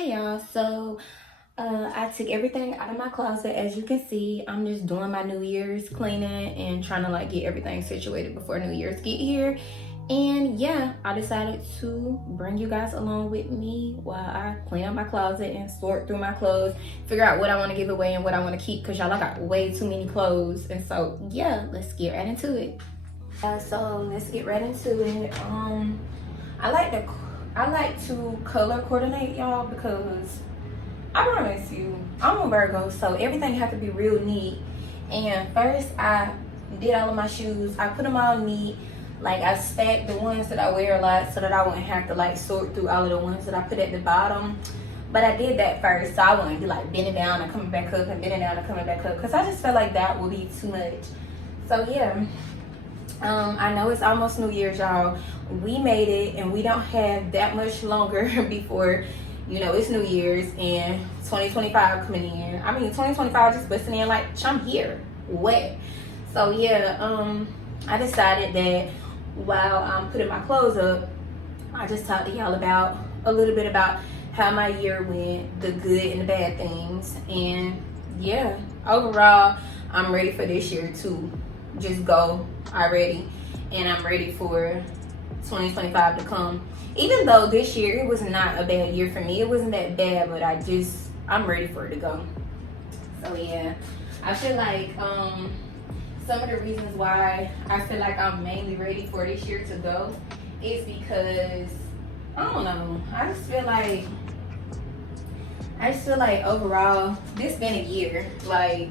Hey y'all, I took everything out of my closet. As you can see, I'm just doing my New Year's cleaning and trying to like get everything situated before New Year's get here. And yeah, I decided to bring you guys along with me while I clean up my closet and sort through my clothes, figure out what I want to give away and what I want to keep, because y'all, I got way too many clothes. And so yeah, let's get right into it. So let's get right into it. I like to color coordinate, y'all, because I promise you, I'm a Virgo, so everything has to be real neat. And first, I did all of my shoes. I put them all neat. Like, I stacked the ones that I wear a lot so that I wouldn't have to like sort through all of the ones that I put at the bottom. But I did that first, so I wouldn't be like bending down and coming back up and bending down and coming back up, because I just felt like that would be too much. So yeah. I know it's almost New Year's, y'all. We made it, and we don't have that much longer before, it's New Year's and 2025 coming in. I mean, 2025 just busting in like, I'm here. What? So yeah, I decided that while I'm putting my clothes up, I just talked to y'all about a little bit about how my year went, the good and the bad things. And yeah, overall, I'm ready for this year to just go already, and I'm ready for 2025 to come. Even though this year it was not a bad year for me, it wasn't that bad, but I'm ready for it to go. So yeah, I feel like some of the reasons why I feel like I'm mainly ready for this year to go is because I don't know, I just feel like overall this been a year. Like,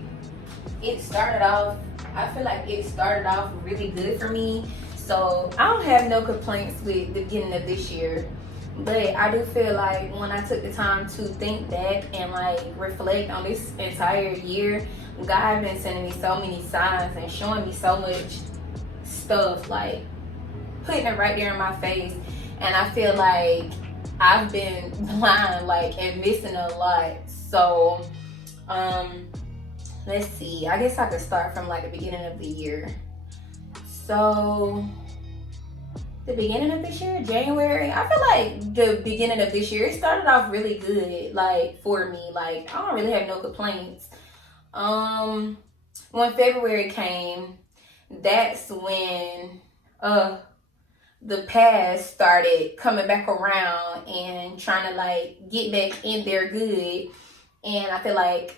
I feel like it started off really good for me. So I don't have no complaints with the beginning of this year. But I do feel like when I took the time to think back and like reflect on this entire year, God been sending me so many signs and showing me so much stuff, like putting it right there in my face. And I feel like I've been blind, like, and missing a lot. So let's see, I guess I could start from like the beginning of the year. So the beginning of this year, January, I feel like the beginning of this year, it started off really good, like for me. Like, I don't really have no complaints. When February came, that's when the past started coming back around and trying to like get back in there good. And I feel like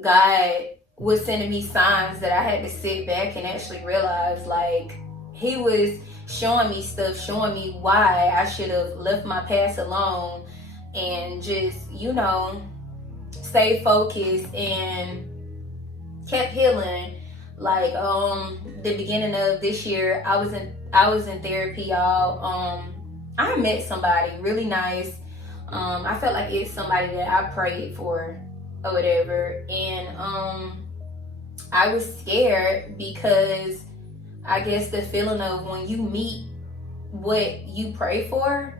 God was sending me signs that I had to sit back and actually realize, like, he was showing me stuff, showing me why I should have left my past alone and just, stay focused and kept healing. Like, the beginning of this year, I was in therapy, y'all. I met somebody really nice. I felt like it's somebody that I prayed for or whatever, and I was scared because I guess the feeling of when you meet what you pray for,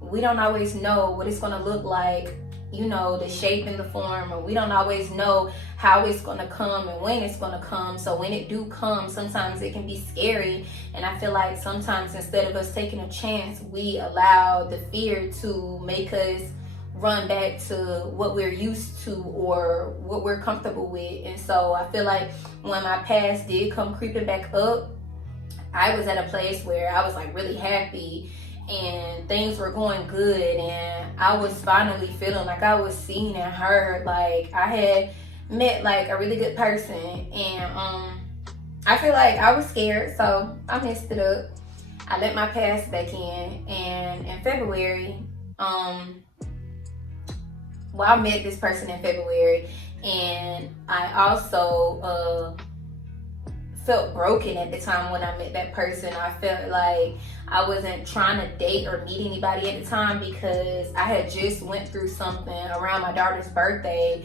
we don't always know what it's going to look like, the shape and the form, or we don't always know how it's going to come and when it's going to come. So when it do come, sometimes it can be scary, and I feel like sometimes instead of us taking a chance, we allow the fear to make us run back to what we're used to or what we're comfortable with. And so I feel like when my past did come creeping back up, I was at a place where I was like really happy and things were going good, and I was finally feeling like I was seen and heard. Like, I had met like a really good person, and I feel like I was scared, so I messed it up. I let my past back in, and in February, I met this person in February, and I also felt broken at the time when I met that person. I felt like I wasn't trying to date or meet anybody at the time because I had just went through something around my daughter's birthday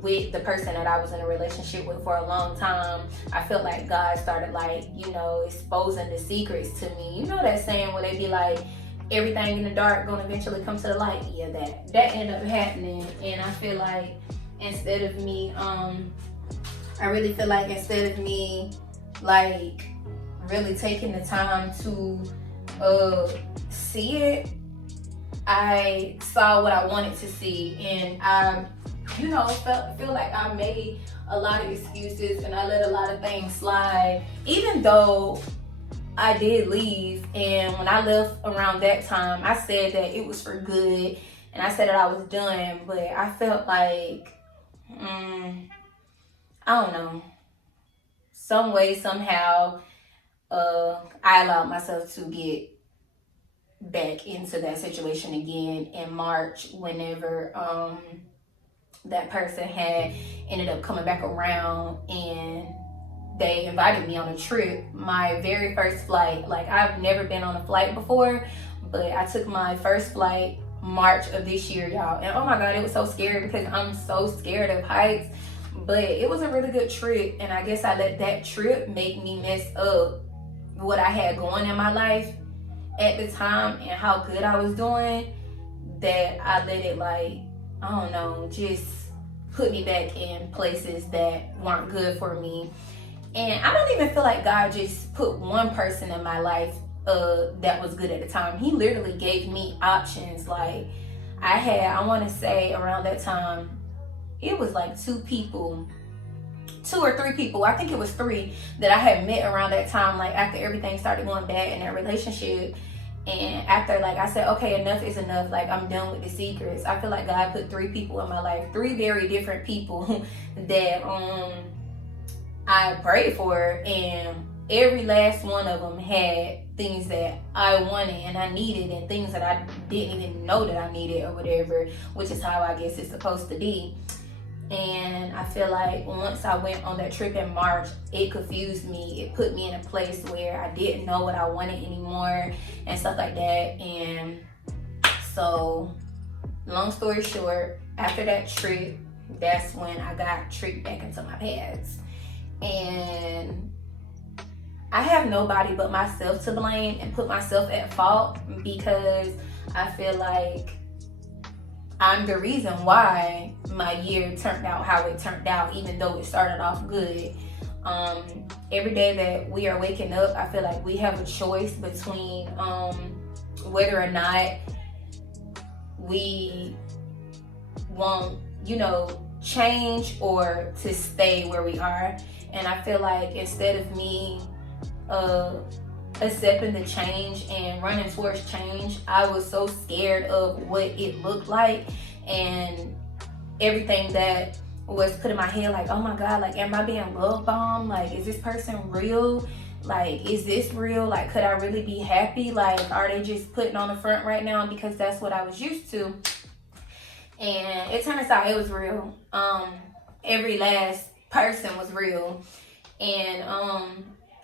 with the person that I was in a relationship with for a long time. I felt like God started like, exposing the secrets to me. You know that saying where they be like, everything in the dark gonna eventually come to the light? Yeah, that ended up happening. And I feel like instead of me like really taking the time to see it, I saw what I wanted to see, and I, feel like I made a lot of excuses and I let a lot of things slide, even though I did leave. And when I left around that time, I said that it was for good, and I said that I was done, but I felt like, I don't know, some way, somehow, I allowed myself to get back into that situation again in March, whenever that person had ended up coming back around and they invited me on a trip. My very first flight, like, I've never been on a flight before, but I took my first flight March of this year, y'all, and oh my god, it was so scary because I'm so scared of heights. But it was a really good trip, and I guess I let that trip make me mess up what I had going in my life at the time and how good I was doing, that I let it, like, I don't know, just put me back in places that weren't good for me. And I don't even feel like God just put one person in my life that was good at the time. He literally gave me options. Like, I want to say around that time, it was like 2 or 3 people, I think it was 3, that I had met around that time, like after everything started going bad in that relationship. And after, like, I said, okay, enough is enough, like, I'm done with the secrets. I feel like God put 3 people in my life, 3 very different people that I prayed for, and every last one of them had things that I wanted and I needed, and things that I didn't even know that I needed or whatever, which is how I guess it's supposed to be. And I feel like once I went on that trip in March, it confused me. It put me in a place where I didn't know what I wanted anymore and stuff like that. And so, long story short, after that trip, that's when I got tricked back into my past. And I have nobody but myself to blame and put myself at fault, because I feel like I'm the reason why my year turned out how it turned out, even though it started off good. Every day that we are waking up, I feel like we have a choice between whether or not we want, change or to stay where we are. And I feel like instead of me accepting the change and running towards change, I was so scared of what it looked like and everything that was put in my head, like, oh my god, like, am I being love bombed? Like, is this person real? Like, is this real? Like, could I really be happy? Like, are they just putting on the front right now because that's what I was used to? And it turns out it was real. Every last person was real. And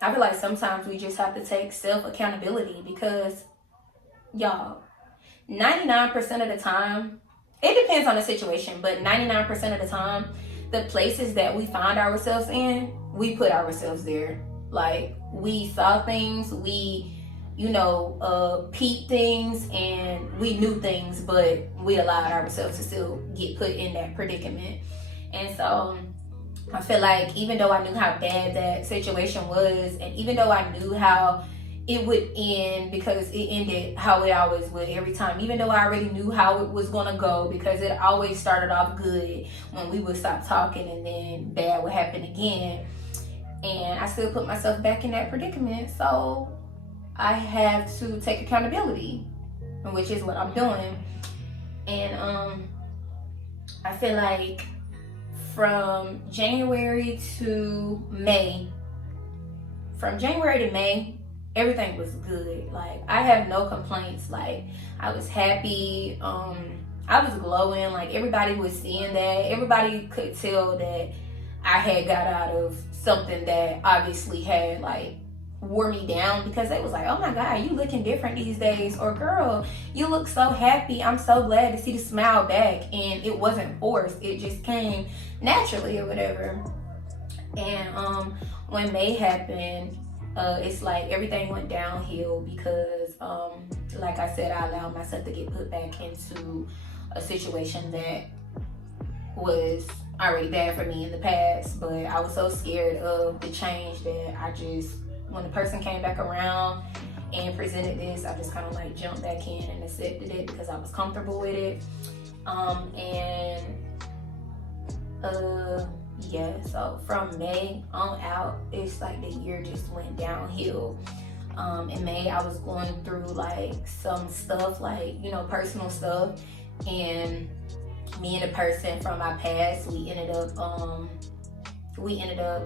I feel like sometimes we just have to take self-accountability, because, y'all, 99% of the time, it depends on the situation, but 99% of the time, the places that we find ourselves in, we put ourselves there. Like, we saw things, we, peeped things, and we knew things, but we allowed ourselves to still get put in that predicament. And so I feel like even though I knew how bad that situation was, and even though I knew how it would end, because it ended how it always would every time, even though I already knew how it was going to go, because it always started off good when we would stop talking and then bad would happen again, and I still put myself back in that predicament. So I have to take accountability, which is what I'm doing. And I feel like from January to May, everything was good. Like, I have no complaints. Like, I was happy. I was glowing. Like, everybody was seeing that. Everybody could tell that I had got out of something that obviously had, like, wore me down, because they was like, oh my god, you looking different these days, or girl, you look so happy, I'm so glad to see the smile back. And it wasn't forced, it just came naturally or whatever. And when May happened, it's like everything went downhill, because like I said, I allowed myself to get put back into a situation that was already bad for me in the past. But I was so scared of the change that I just, when the person came back around and presented this, I just kind of like jumped back in and accepted it because I was comfortable with it. Yeah, so from May on out, it's like the year just went downhill. In May, I was going through like some stuff, like, you know, personal stuff, and me and a person from my past, we ended up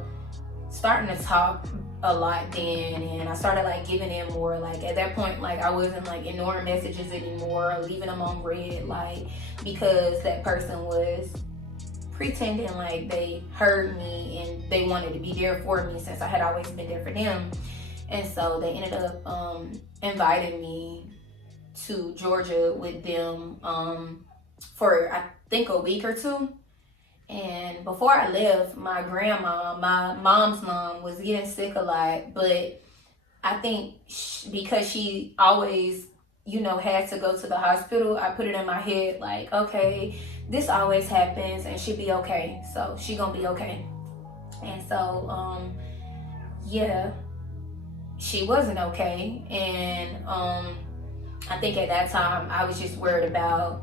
starting to talk a lot then, and I started like giving in more. Like at that point, like I wasn't like ignoring messages anymore or leaving them on red, like, because that person was pretending like they heard me and they wanted to be there for me since I had always been there for them. And so they ended up inviting me to Georgia with them for I think a week or two. And before I left, my grandma, my mom's mom, was getting sick a lot, but I think because she always, you know, had to go to the hospital, I put it in my head like, okay, this always happens and she'll be okay. So she gonna be okay. And so, yeah, she wasn't okay. And I think at that time I was just worried about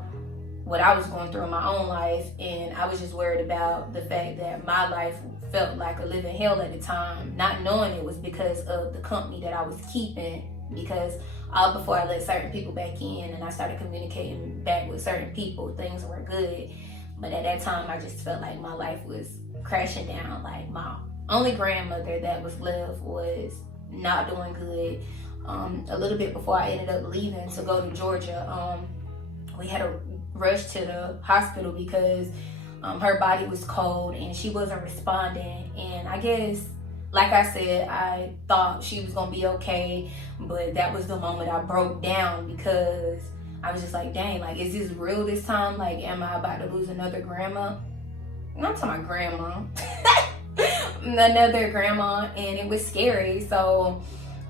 what I was going through in my own life, and I was just worried about the fact that my life felt like a living hell at the time, not knowing it was because of the company that I was keeping, because all before I let certain people back in and I started communicating back with certain people, things were good. But at that time, I just felt like my life was crashing down. Like my only grandmother that was left was not doing good. A little bit before I ended up leaving to go to Georgia, we had a rush to the hospital because her body was cold and she wasn't responding. And I guess, like I said, I thought she was gonna be okay, but that was the moment I broke down because I was just like, dang, like, is this real this time? Like, am I about to lose another grandma? Not to my grandma, another grandma, and it was scary. So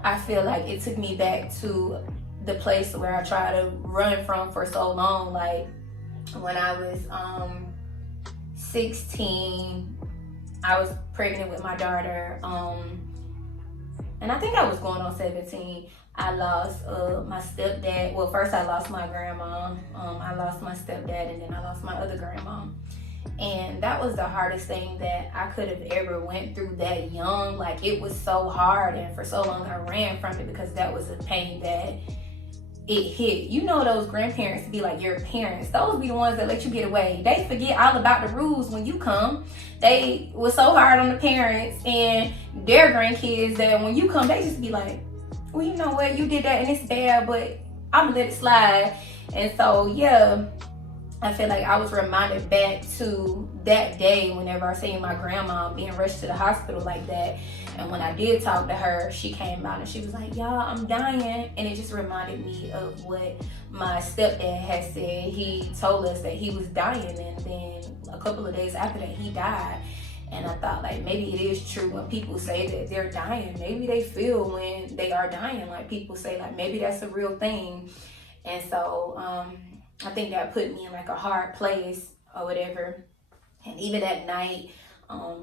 I feel like it took me back to the place where I tried to run from for so long. Like when I was 16, I was pregnant with my daughter, and I think I was going on 17. I lost my stepdad. Well, first I lost my grandma, I lost my stepdad, and then I lost my other grandma. And that was the hardest thing that I could have ever went through that young. Like, it was so hard, and for so long I ran from it because that was a pain that it hit. You know, those grandparents be like your parents. Those be the ones that let you get away. They forget all about the rules when you come. They was so hard on the parents and their grandkids that when you come, they just be like, well, you know what, you did that and it's bad, but I'm gonna let it slide. And so, yeah, I feel like I was reminded back to that day whenever I seen my grandma being rushed to the hospital like that. And when I did talk to her, she came out and she was like, y'all, I'm dying. And it just reminded me of what my stepdad had said. He told us that he was dying, and then a couple of days after that, he died. And I thought, like, maybe it is true when people say that they're dying. Maybe they feel when they are dying, like people say, like, maybe that's a real thing. And so, I think that put me in like a hard place or whatever. And even at night,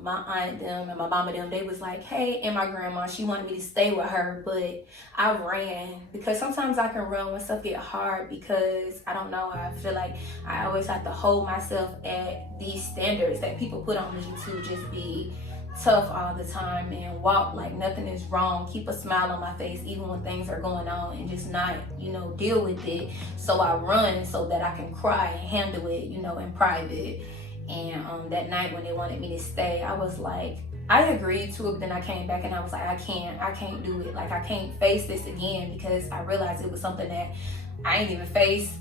my aunt them and my mama them, they was like, hey, and my grandma, she wanted me to stay with her, but I ran because sometimes I can run when stuff get hard because I don't know, I feel like I always have to hold myself at these standards that people put on me to just be tough all the time and walk like nothing is wrong, keep a smile on my face even when things are going on, and just not, you know, deal with it. So I run so that I can cry and handle it, you know, in private. And that night when they wanted me to stay, I was like, I agreed to it, but then I came back and I was like, I can't do it. Like, I can't face this again, because I realized it was something that I ain't even faced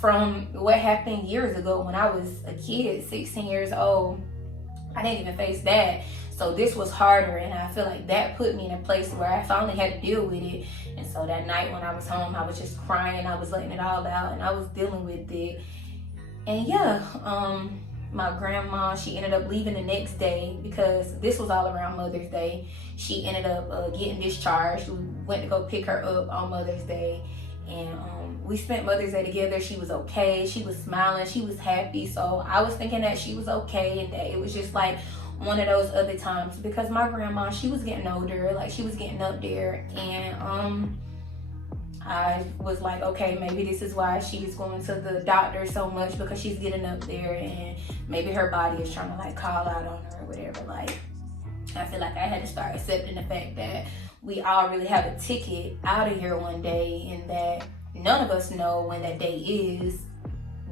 from what happened years ago when I was a kid, 16 years old. I didn't even face that. So this was harder, and I feel like that put me in a place where I finally had to deal with it. And so that night when I was home, I was just crying, I was letting it all out, and I was dealing with it. And yeah, my grandma, she ended up leaving the next day because this was all around Mother's Day. She ended up getting discharged. We went to go pick her up on Mother's Day, and we spent Mother's Day together. She was okay. She was smiling. She was happy. So I was thinking that she was okay and that it was just like one of those other times, because my grandma, she was getting older, like she was getting up there, and I was like, okay, maybe this is why she's going to the doctor so much, because she's getting up there and maybe her body is trying to like call out on her or whatever. Like, I feel like I had to start accepting the fact that we all really have a ticket out of here one day, and that none of us know when that day is.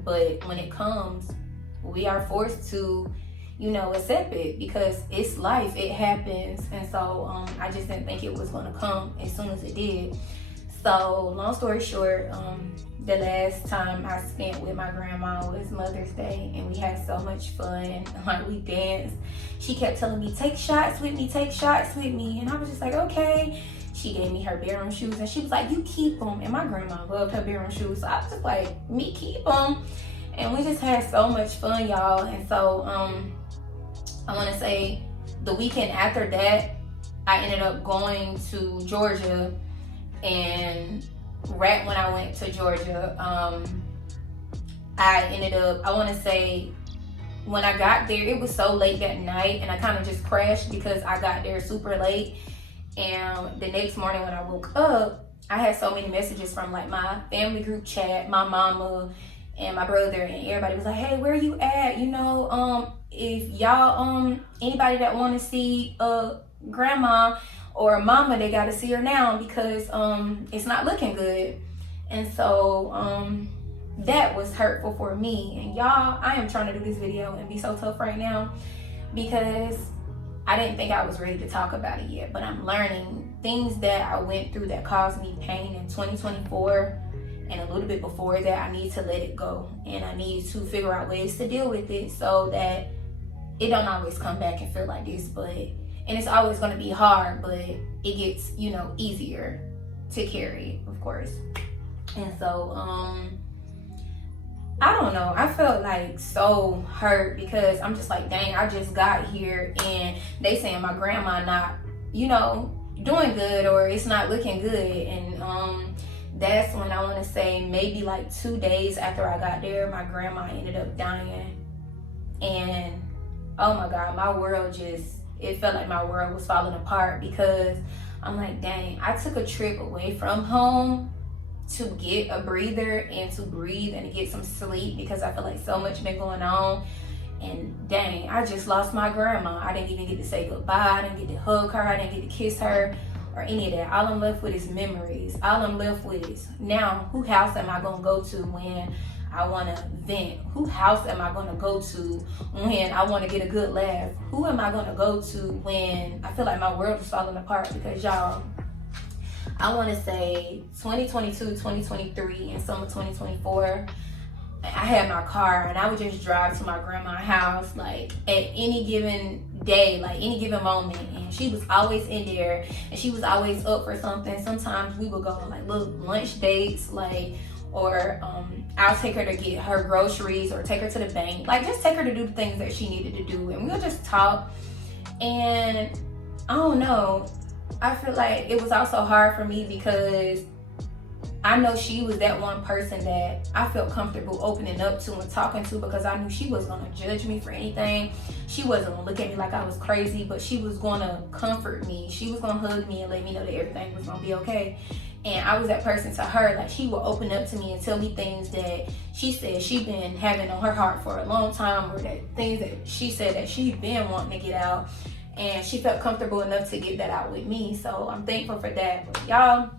But when it comes, we are forced to, you know, accept it, because it's life, it happens. And so I just didn't think it was going to come as soon as it did. So long story short, the last time I spent with my grandma was Mother's Day, and we had so much fun. Like, we danced. She kept telling me, take shots with me, take shots with me. And I was just like, okay. She gave me her bedroom shoes, and she was like, you keep them. And my grandma loved her bedroom shoes, so I was just like, me keep them. And we just had so much fun, y'all. And so I want to say the weekend after that, I ended up going to Georgia. And right when I went to Georgia, I ended up, I want to say, when I got there, it was so late that night, and I kind of just crashed because I got there super late. And the next morning when I woke up, I had so many messages from like my family group chat, my mama and my brother, and everybody was like, hey, where you at? You know, if y'all, anybody that want to see grandma or mama, they got to see her now, because it's not looking good. And so that was hurtful for me. And y'all, I am trying to do this video and be so tough right now, because I didn't think I was ready to talk about it yet, but I'm learning things that I went through that caused me pain in 2024 and a little bit before that. I need to let it go, and I need to figure out ways to deal with it so that it don't always come back and feel like this. And it's always going to be hard, but it gets, you know, easier to carry, of course. And so I don't know, I felt like so hurt, because I'm just like, dang, I just got here and they saying my grandma not, you know, doing good, or it's not looking good. And that's when I want to say maybe like 2 days after I got there, my grandma ended up dying. And oh my God, my world just, it felt like my world was falling apart, because I'm like, dang, I took a trip away from home to get a breather and to breathe and to get some sleep, because I feel like so much been going on. And dang, I just lost my grandma. I didn't even get to say goodbye. I didn't get to hug her. I didn't get to kiss her or any of that. All I'm left with is memories. All I'm left with is, now, who house am I gonna go to when I want to vent? Who house am I going to go to when I want to get a good laugh? Who am I going to go to when I feel like my world is falling apart? Because y'all, I want to say 2022, 2023, and some of 2024, I had my car and I would just drive to my grandma's house like at any given day, like any given moment, and she was always in there and she was always up for something. Sometimes we would go on like little lunch dates, like, or I'll take her to get her groceries or take her to the bank, like just take her to do the things that she needed to do, and we'll just talk. And I don't know, I feel like it was also hard for me because I know she was that one person that I felt comfortable opening up to and talking to, because I knew she wasn't gonna judge me for anything. She wasn't gonna look at me like I was crazy, but she was gonna comfort me. She was gonna hug me and let me know that everything was gonna be okay. And I was that person to her. Like, she would open up to me and tell me things that she said she'd been having on her heart for a long time, or that things that she said that she'd been wanting to get out, and she felt comfortable enough to get that out with me. So I'm thankful for that. But y'all,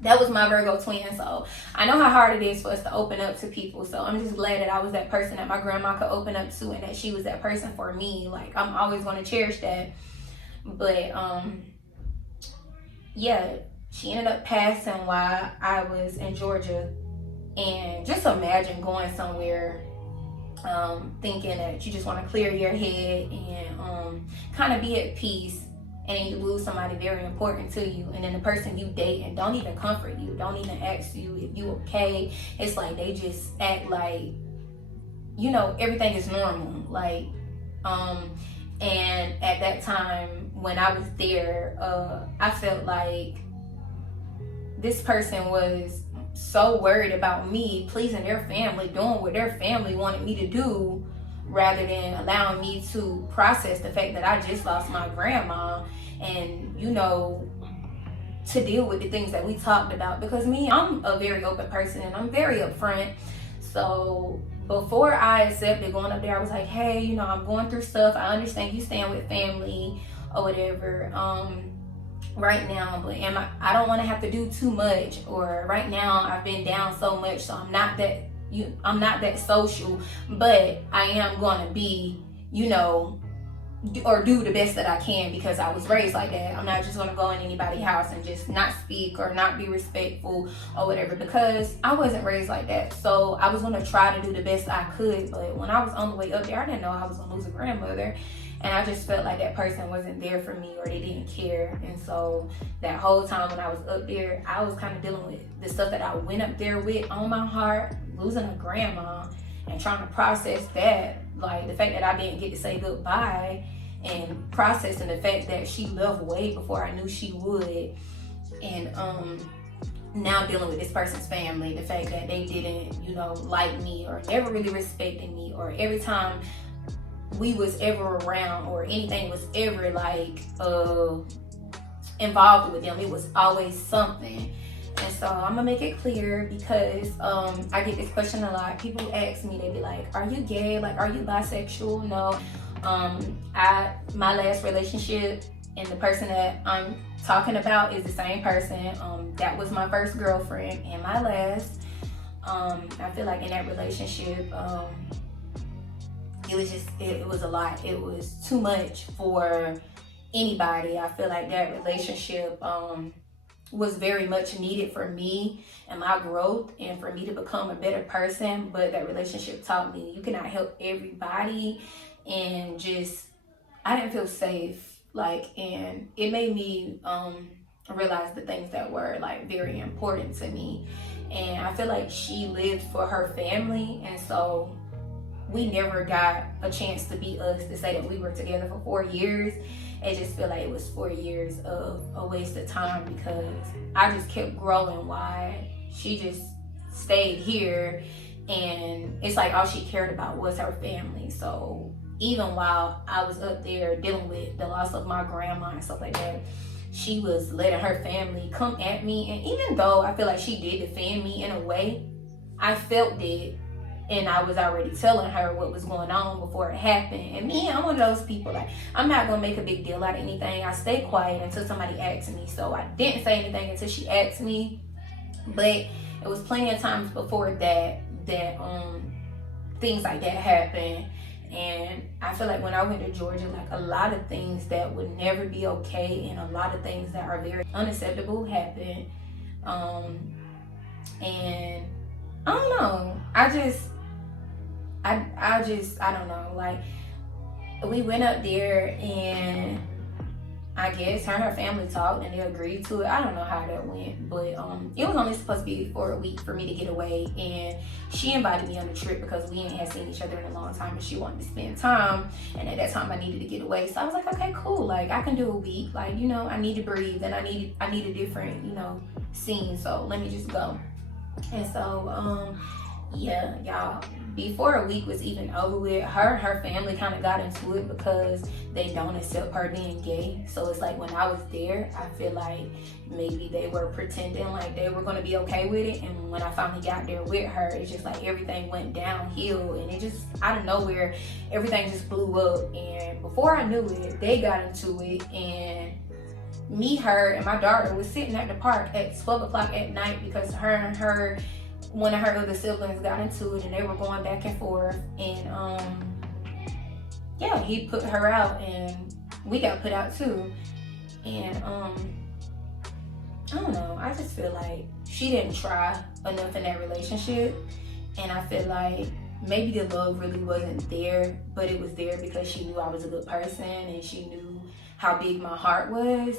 that was my Virgo twin. So I know how hard it is for us to open up to people. So I'm just glad that I was that person that my grandma could open up to, and that she was that person for me. Like, I'm always going to cherish that. But yeah, she ended up passing while I was in Georgia. And just imagine going somewhere thinking that you just want to clear your head and kind of be at peace, and then you lose somebody very important to you, and then the person you date and don't even comfort you, don't even ask you if you okay. It's like they just act like, you know, everything is normal. Like, and at that time when I was there, I felt like this person was so worried about me pleasing their family, doing what their family wanted me to do, rather than allowing me to process the fact that I just lost my grandma. And, you know, to deal with the things that we talked about, because I'm a very open person and I'm very upfront. So before I accepted going up there, I was like, hey, you know, I'm going through stuff. I understand you staying with family or whatever right now, but I don't want to have to do too much, or right now I've been down so much, so I'm not that social, but I am going to be, you know, or do the best that I can, because I was raised like that. I'm not just going to go in anybody's house and just not speak or not be respectful or whatever, because I wasn't raised like that. So I was going to try to do the best I could, but when I was on the way up there, I didn't know I was going to lose a grandmother, and I just felt like that person wasn't there for me, or they didn't care. And so that whole time when I was up there, I was kind of dealing with the stuff that I went up there with on my heart, losing a grandma, and trying to process that, like the fact that I didn't get to say goodbye, and processing the fact that she left way before I knew she would. And now dealing with this person's family, the fact that they didn't, you know, like me, or never really respected me, or every time we was ever around or anything was ever like involved with them, it was always something. And so I'm gonna make it clear, because I get this question a lot. People ask me, they be like, are you gay? Like, are you bisexual? No. My last relationship and the person that I'm talking about is the same person. That was my first girlfriend and my last. I feel like in that relationship, it was a lot. It was too much for anybody. I feel like that relationship was very much needed for me and my growth, and for me to become a better person. But that relationship taught me you cannot help everybody, and just I didn't feel safe, like, and it made me realize the things that were like very important to me. And I feel like she lived for her family, and so we never got a chance to be us, to say that we were together for 4 years. I just feel like it was 4 years of a waste of time, because I just kept growing while she just stayed here, and it's like all she cared about was her family. So even while I was up there dealing with the loss of my grandma and stuff like that, she was letting her family come at me. And even though I feel like she did defend me in a way, I felt it, and I was already telling her what was going on before it happened. And me, I'm one of those people, like, I'm not gonna make a big deal out of anything. I stay quiet until somebody asks me. So I didn't say anything until she asked me. But it was plenty of times before that things like that happened. And I feel like when I went to Georgia, like, a lot of things that would never be okay, and a lot of things that are very unacceptable happened. And I don't know. I don't know. Like, we went up there, and I guess her and her family talked, and they agreed to it. I don't know how that went, but it was only supposed to be for a week for me to get away. And she invited me on the trip because we ain't had seen each other in a long time, and she wanted to spend time. And at that time, I needed to get away. So I was like, okay, cool. Like, I can do a week. Like, you know, I need to breathe, and I need a different, you know, scene. So let me just go. And so, yeah, y'all, before a week was even over with, her family kind of got into it because they don't accept her being gay. So it's like, when I was there, I feel like maybe they were pretending like they were going to be okay with it. And when I finally got there with her, it's just like everything went downhill, and it just, out of nowhere, everything just blew up. And before I knew it, they got into it, and me, her, and my daughter was sitting at the park at 12 o'clock at night because one of her other siblings got into it, and they were going back and forth. And yeah, he put her out, and we got put out too. And I don't know, I just feel like she didn't try enough in that relationship. And I feel like maybe the love really wasn't there, but it was there because she knew I was a good person, and she knew how big my heart was.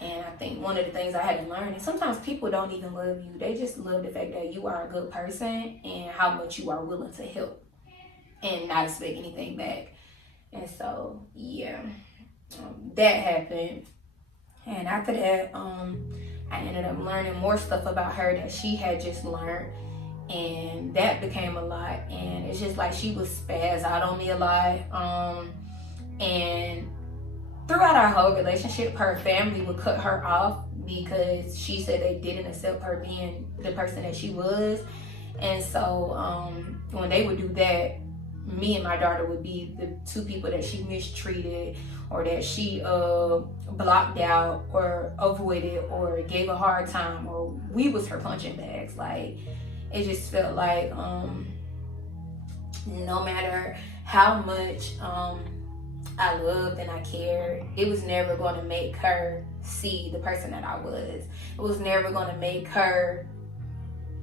And I think one of the things I had to learn is sometimes people don't even love you. They just love the fact that you are a good person and how much you are willing to help and not expect anything back. And so, yeah, that happened. And after that, I ended up learning more stuff about her that she had just learned. And that became a lot. And it's just like she would spaz out on me a lot. And throughout our whole relationship, her family would cut her off because she said they didn't accept her being the person that she was. And so when they would do that, me and my daughter would be the two people that she mistreated, or that she blocked out or avoided or gave a hard time, or we was her punching bags. Like, it just felt like no matter how much I loved and I cared, it was never going to make her see the person that I was. It was never going to make her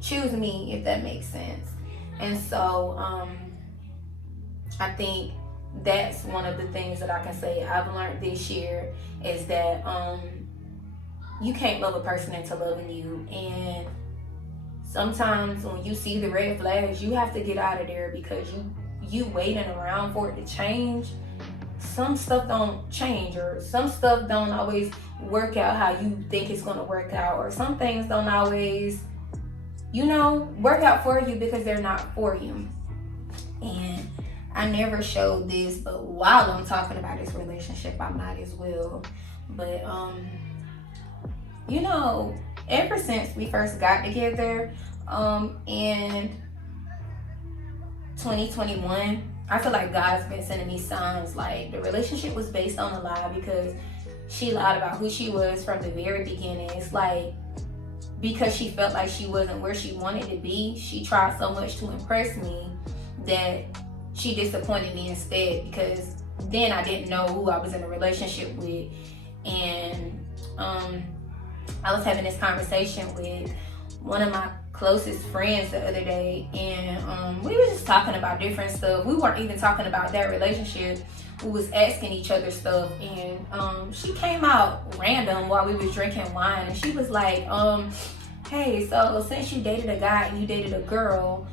choose me, if that makes sense. And so I think that's one of the things that I can say I've learned this year, is that you can't love a person into loving you. And sometimes when you see the red flags, you have to get out of there, because you waiting around for it to change. Some stuff don't change, or some stuff don't always work out how you think it's going to work out, or some things don't always, work out for you because they're not for you. And I never showed this, but while I'm talking about this relationship, I might as well. But ever since we first got together in 2021, I feel like God's been sending me signs. Like, the relationship was based on a lie, because she lied about who she was from the very beginning. It's like, because she felt like she wasn't where she wanted to be, she tried so much to impress me that she disappointed me instead, because then I didn't know who I was in a relationship with. And I was having this conversation with one of my closest friends the other day, and we were just talking about different stuff. We weren't even talking about that relationship. We was asking each other stuff, and she came out random while we was drinking wine, and she was like, hey, so since you dated a guy and you dated a girl,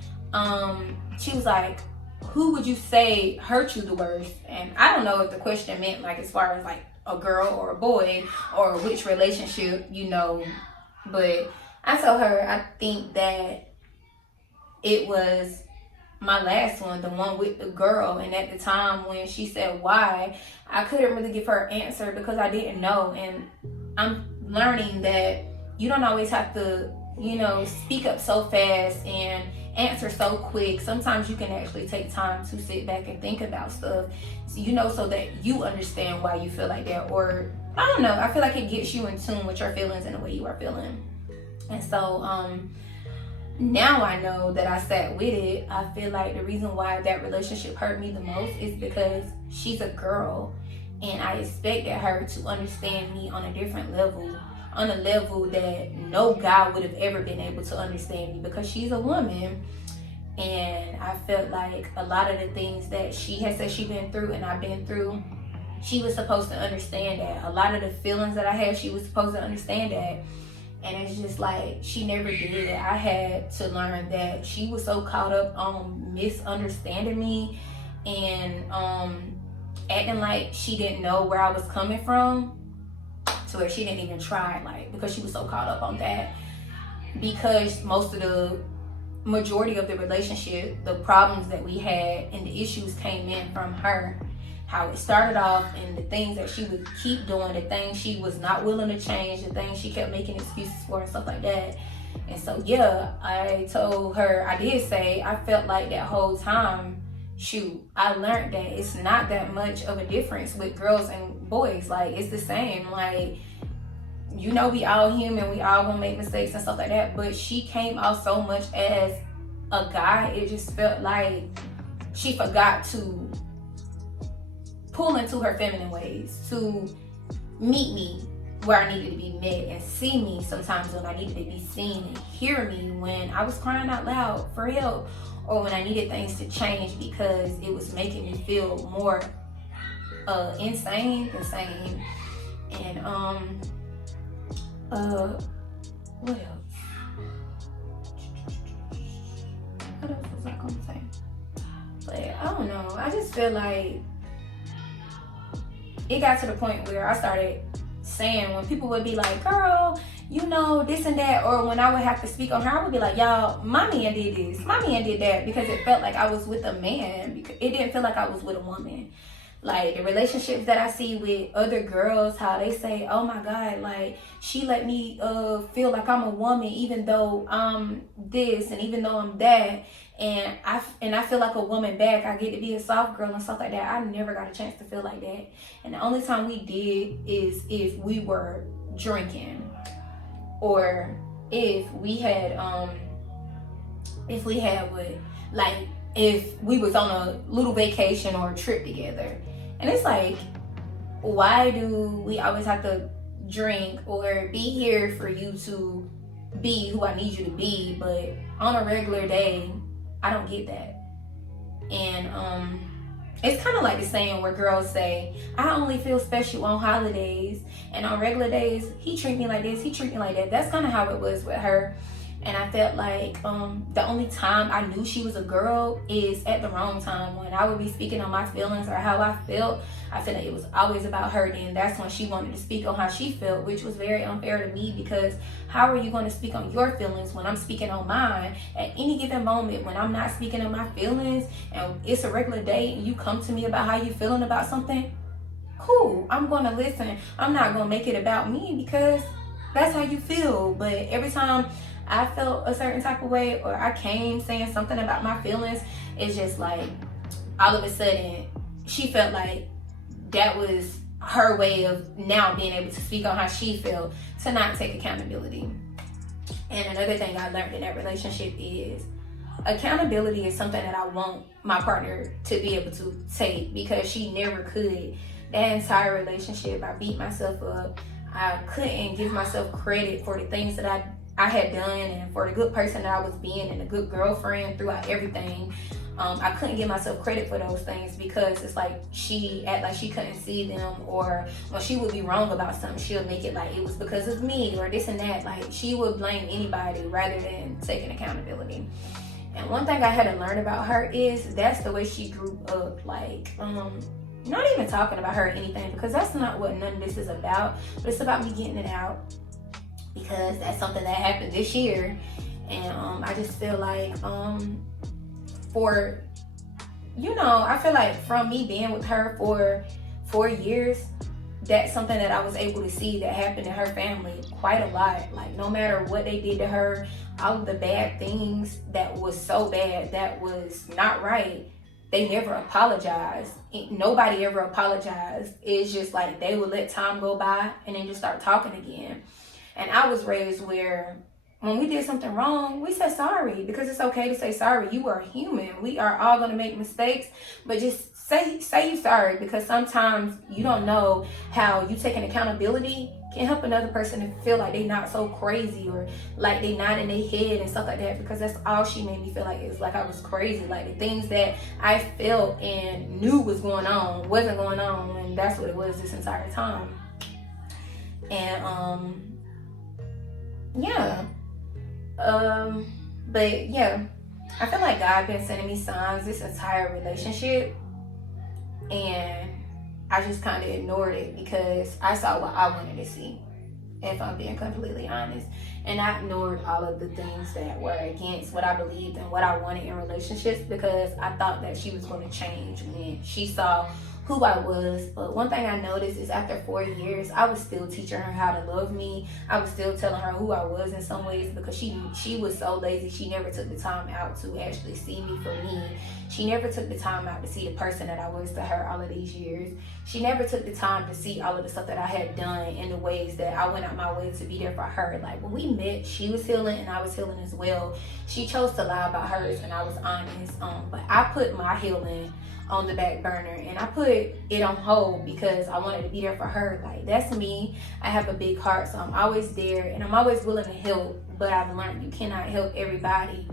she was like, who would you say hurt you the worst? And I don't know if the question meant like as far as like a girl or a boy, or which relationship, but I told her I think that it was my last one, the one with the girl. And at the time when she said why, I couldn't really give her an answer because I didn't know. And I'm learning that you don't always have to, speak up so fast and answer so quick. Sometimes you can actually take time to sit back and think about stuff, so that you understand why you feel like that. Or I don't know, I feel like it gets you in tune with your feelings and the way you are feeling. And so now I know that I sat with it. I feel like the reason why that relationship hurt me the most is because she's a girl, and I expected her to understand me on a different level, on a level that no guy would have ever been able to understand me, because she's a woman. And I felt like a lot of the things that she has said she's been through and I've been through, she was supposed to understand that. A lot of the feelings that I had, she was supposed to understand that. And it's just like, she never did. I had to learn that she was so caught up on misunderstanding me and acting like she didn't know where I was coming from, to where she didn't even try, because she was so caught up on that. Because most of the majority of the relationship, the problems that we had and the issues came in from her. How it started off, and the things that she would keep doing, the things she was not willing to change, the things she kept making excuses for and stuff like that. And so I told her, I did say, I felt like that whole time, I learned that it's not that much of a difference with girls and boys. Like, it's the same. Like, we all human, we all gonna make mistakes and stuff like that. But she came out so much as a guy, it just felt like she forgot to pull into her feminine ways, to meet me where I needed to be met, and see me sometimes when I needed to be seen, and hear me when I was crying out loud for help, or when I needed things to change because it was making me feel more insane. And what else? What else was I gonna say? But I don't know, I just feel like it got to the point where I started saying, when people would be like, girl, this and that, or when I would have to speak on her, I would be like, y'all, my man did this, my man did that, because it felt like I was with a man. It didn't feel like I was with a woman. Like the relationships that I see with other girls, how they say, oh my God, like she let me feel like I'm a woman even though I'm this and even though I'm that, and I feel like a woman back. I get to be a soft girl and stuff like that. I never got a chance to feel like that. And the only time we did is if we were drinking, or if we had what, like if we was on a little vacation or a trip together. And it's like, why do we always have to drink or be here for you to be who I need you to be, but on a regular day I don't get that. And it's kind of like the saying where girls say, I only feel special on holidays, and on regular days he treat me like this, he treat me like that. That's kind of how it was with her. And I felt like the only time I knew she was a girl is at the wrong time, when I would be speaking on my feelings or how I felt. I feel like it was always about her. Then that's when she wanted to speak on how she felt, which was very unfair to me, because how are you going to speak on your feelings when I'm speaking on mine at any given moment? When I'm not speaking on my feelings and it's a regular day and you come to me about how you feeling about something, cool, I'm going to listen. I'm not going to make it about me because that's how you feel. But every time I felt a certain type of way, or I came saying something about my feelings, it's just like all of a sudden she felt like that was her way of now being able to speak on how she felt, to not take accountability. And another thing I learned in that relationship is accountability is something that I want my partner to be able to take, because she never could. That entire relationship, I beat myself up. I couldn't give myself credit for the things that I had done, and for the good person that I was being, and a good girlfriend throughout everything. I couldn't give myself credit for those things, because it's like she act like she couldn't see them, or when she would be wrong about something, she'll make it like it was because of me or this and that. Like she would blame anybody rather than taking accountability. And one thing I had to learn about her is that's the way she grew up. Like not even talking about her or anything, because that's not what none of this is about, but it's about me getting it out, because that's something that happened this year. And I just feel like I feel like from me being with her for 4 years, that's something that I was able to see that happened in her family quite a lot. Like no matter what they did to her, all of the bad things that was so bad, that was not right, they never apologized. Nobody ever apologized. It's just like they would let time go by and then just start talking again. And I was raised where when we did something wrong, we said sorry, because it's okay to say sorry. You are human. We are all going to make mistakes, but just say you sorry, because sometimes you don't know how you taking accountability can help another person to feel like they not so crazy, or like they not in their head and stuff like that, because that's all she made me feel like. It's like I was crazy. Like the things that I felt and knew was going on wasn't going on, and that's what it was this entire time. And but yeah, I feel like God been sending me signs this entire relationship, and I just kind of ignored it because I saw what I wanted to see, if I'm being completely honest. And I ignored all of the things that were against what I believed and what I wanted in relationships, because I thought that she was going to change when she saw who I was. But one thing I noticed is after 4 years, I was still teaching her how to love me. I was still telling her who I was in some ways, because she was so lazy. She never took the time out to actually see me for me. She never took the time out to see the person that I was to her all of these years. She never took the time to see all of the stuff that I had done in the ways that I went out my way to be there for her. Like when we met, she was healing and I was healing as well. She chose to lie about hers and I was honest. But I put my healing on the back burner, and I put it on hold because I wanted to be there for her. Like that's me. I have a big heart, so I'm always there and I'm always willing to help, but I've learned you cannot help everybody.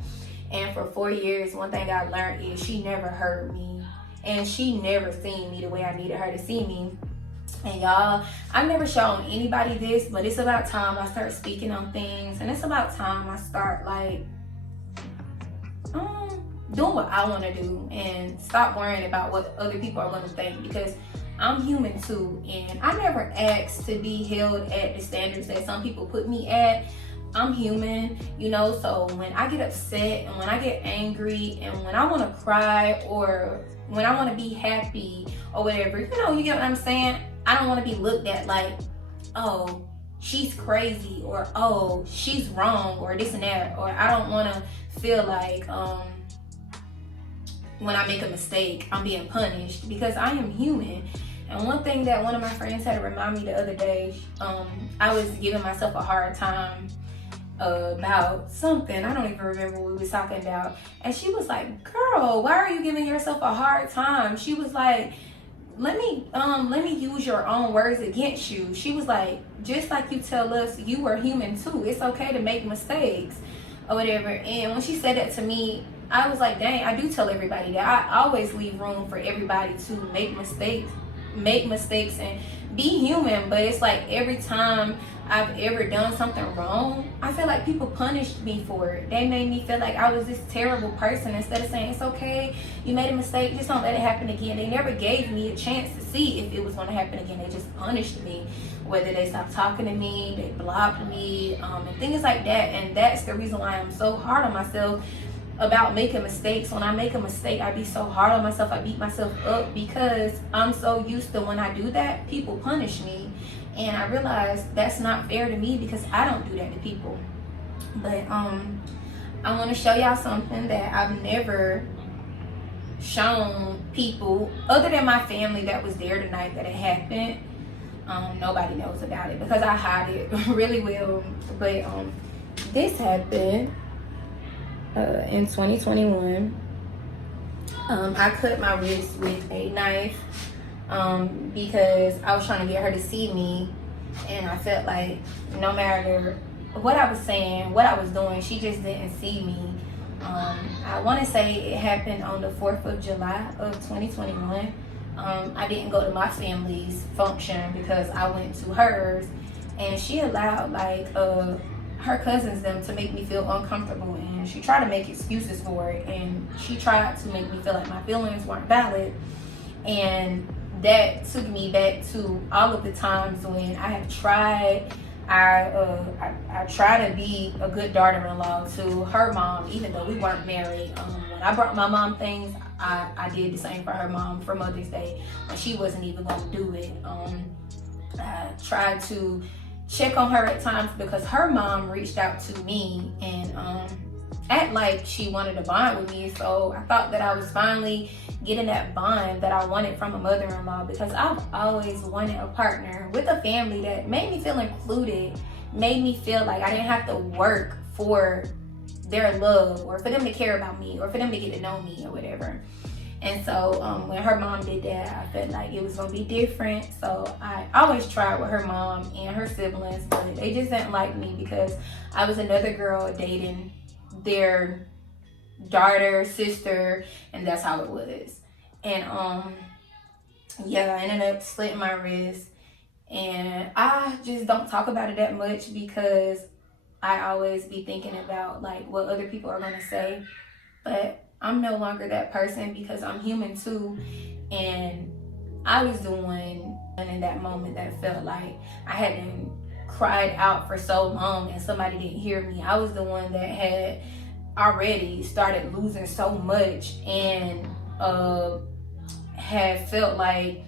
And for 4 years, one thing I learned is she never heard me, and she never seen me the way I needed her to see me. And y'all, I've never shown anybody this, but it's about time I start speaking on things, and it's about time I start like doing what I want to do and stop worrying about what other people are going to think, because I'm human too, and I never asked to be held at the standards that some people put me at. I'm human, so when I get upset and when I get angry and when I want to cry or when I want to be happy or whatever, you know, you get what I'm saying? I don't want to be looked at like, oh, she's crazy, or oh, she's wrong, or this and that. Or I don't want to feel like when I make a mistake, I'm being punished, because I am human. And one thing that one of my friends had to remind me the other day, I was giving myself a hard time about something. I don't even remember what we was talking about. And she was like, girl, why are you giving yourself a hard time? She was like, let me use your own words against you. She was like, just like you tell us you are human too. It's okay to make mistakes or whatever. And when she said that to me, I was like, dang, I do tell everybody that. I always leave room for everybody to make mistakes and be human. But it's like every time I've ever done something wrong, I feel like people punished me for it. They made me feel like I was this terrible person, instead of saying, it's okay, you made a mistake, just don't let it happen again. They never gave me a chance to see if it was going to happen again. They just punished me. Whether they stopped talking to me, they blocked me, and things like that. And that's the reason why I'm so hard on myself about making mistakes. When I make a mistake, I be so hard on myself, I beat myself up, because I'm so used to when I do that, people punish me. And I realize that's not fair to me, because I don't do that to people. But I want to show y'all something that I've never shown people other than my family that was there tonight that it happened. Nobody knows about it because I hide it really well. But this happened in 2021. I cut my wrist with a knife because I was trying to get her to see me, and I felt like no matter what I was saying, what I was doing, she just didn't see me. I want to say it happened on the 4th of July of 2021. I didn't go to my family's function because I went to hers, and she allowed like her cousins them to make me feel uncomfortable, and she tried to make excuses for it, and she tried to make me feel like my feelings weren't valid. And that took me back to all of the times when I have tried. I try to be a good daughter-in-law to her mom, even though we weren't married. When I brought my mom things, I did the same for her mom for Mother's Day when she wasn't even going to do it. I tried to check on her at times because her mom reached out to me and act like she wanted to bond with me. So I thought that I was finally getting that bond that I wanted from a mother-in-law, because I've always wanted a partner with a family that made me feel included, made me feel like I didn't have to work for their love or for them to care about me or for them to get to know me or whatever. And so when her mom did that, I felt like it was going to be different. So I always tried with her mom and her siblings, but they just didn't like me because I was another girl dating their daughter, sister, and that's how it was. And yeah, I ended up slitting my wrist, and I just don't talk about it that much because I always be thinking about like what other people are going to say. But I'm no longer that person because I'm human too, and I was the one in that moment that felt like I hadn't cried out for so long and somebody didn't hear me. I was the one that had already started losing so much and had felt like,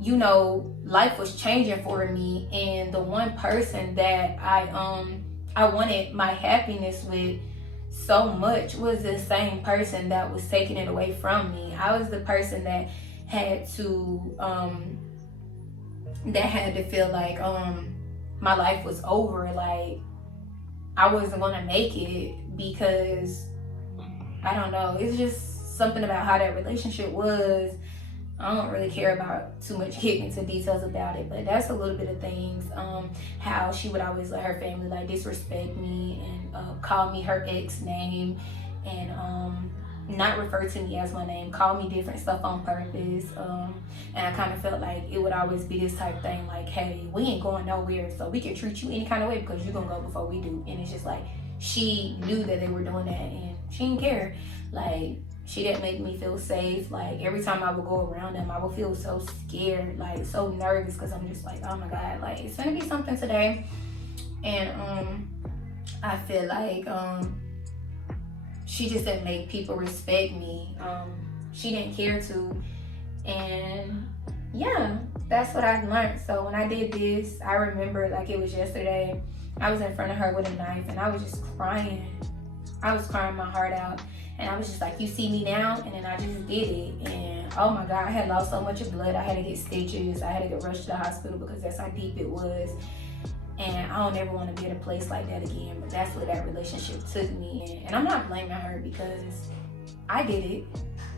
you know, life was changing for me, and the one person that I wanted my happiness with so much was the same person that was taking it away from me. I was the person that had to feel like my life was over, like I wasn't gonna make it because I don't know, it's just something about how that relationship was. I don't really care about too much getting into details about it, but that's a little bit of things. How she would always let her family like disrespect me and call me her ex name and not refer to me as my name, call me different stuff on purpose. And I kind of felt like it would always be this type of thing like, hey, we ain't going nowhere, so we can treat you any kind of way because you're gonna go before we do. And it's just like she knew that they were doing that and she didn't care. Like, she didn't make me feel safe. Like, every time I would go around them, I would feel so scared, like so nervous, because I'm just like, oh my God, like it's gonna be something today. And I feel like she just didn't make people respect me. she didn't care to. And yeah, that's what I've learned. So when I did this, I remember like it was yesterday. I was in front of her with a knife and I was just crying. I was crying my heart out. And I was just like, you see me now? And then I just did it. And oh my God, I had lost so much of blood. I had to get stitches. I had to get rushed to the hospital because that's how deep it was. And I don't ever want to be at a place like that again. But that's where that relationship took me. And I'm not blaming her because I did it,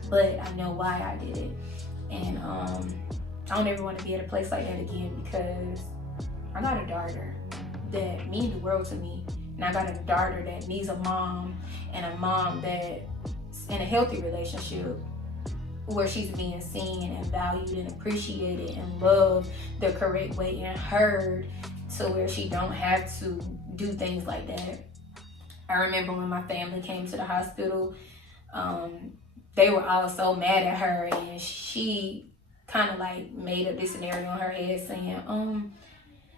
but I know why I did it. And I don't ever want to be at a place like that again because I got a daughter that means the world to me. And I got a daughter that needs a mom, and a mom that's in a healthy relationship where she's being seen and valued and appreciated and loved the correct way and heard, to where she don't have to do things like that. I remember when my family came to the hospital, they were all so mad at her, and she kind of like made up this scenario in her head saying,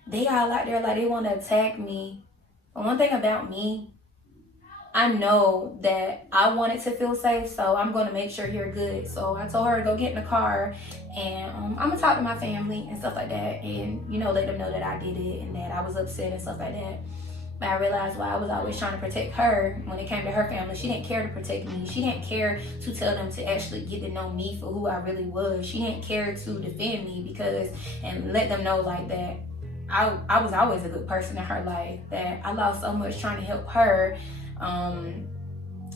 they all out there like they want to attack me. But one thing about me, I know that I wanted to feel safe, so I'm going to make sure you're good. So I told her to go get in the car, and I'm going to talk to my family and stuff like that, and, you know, let them know that I did it and that I was upset and stuff like that. But I realized why I was always trying to protect her when it came to her family. She didn't care to protect me. She didn't care to tell them to actually get to know me for who I really was. She didn't care to defend me because, and let them know like that I was always a good person in her life, that I lost so much trying to help her,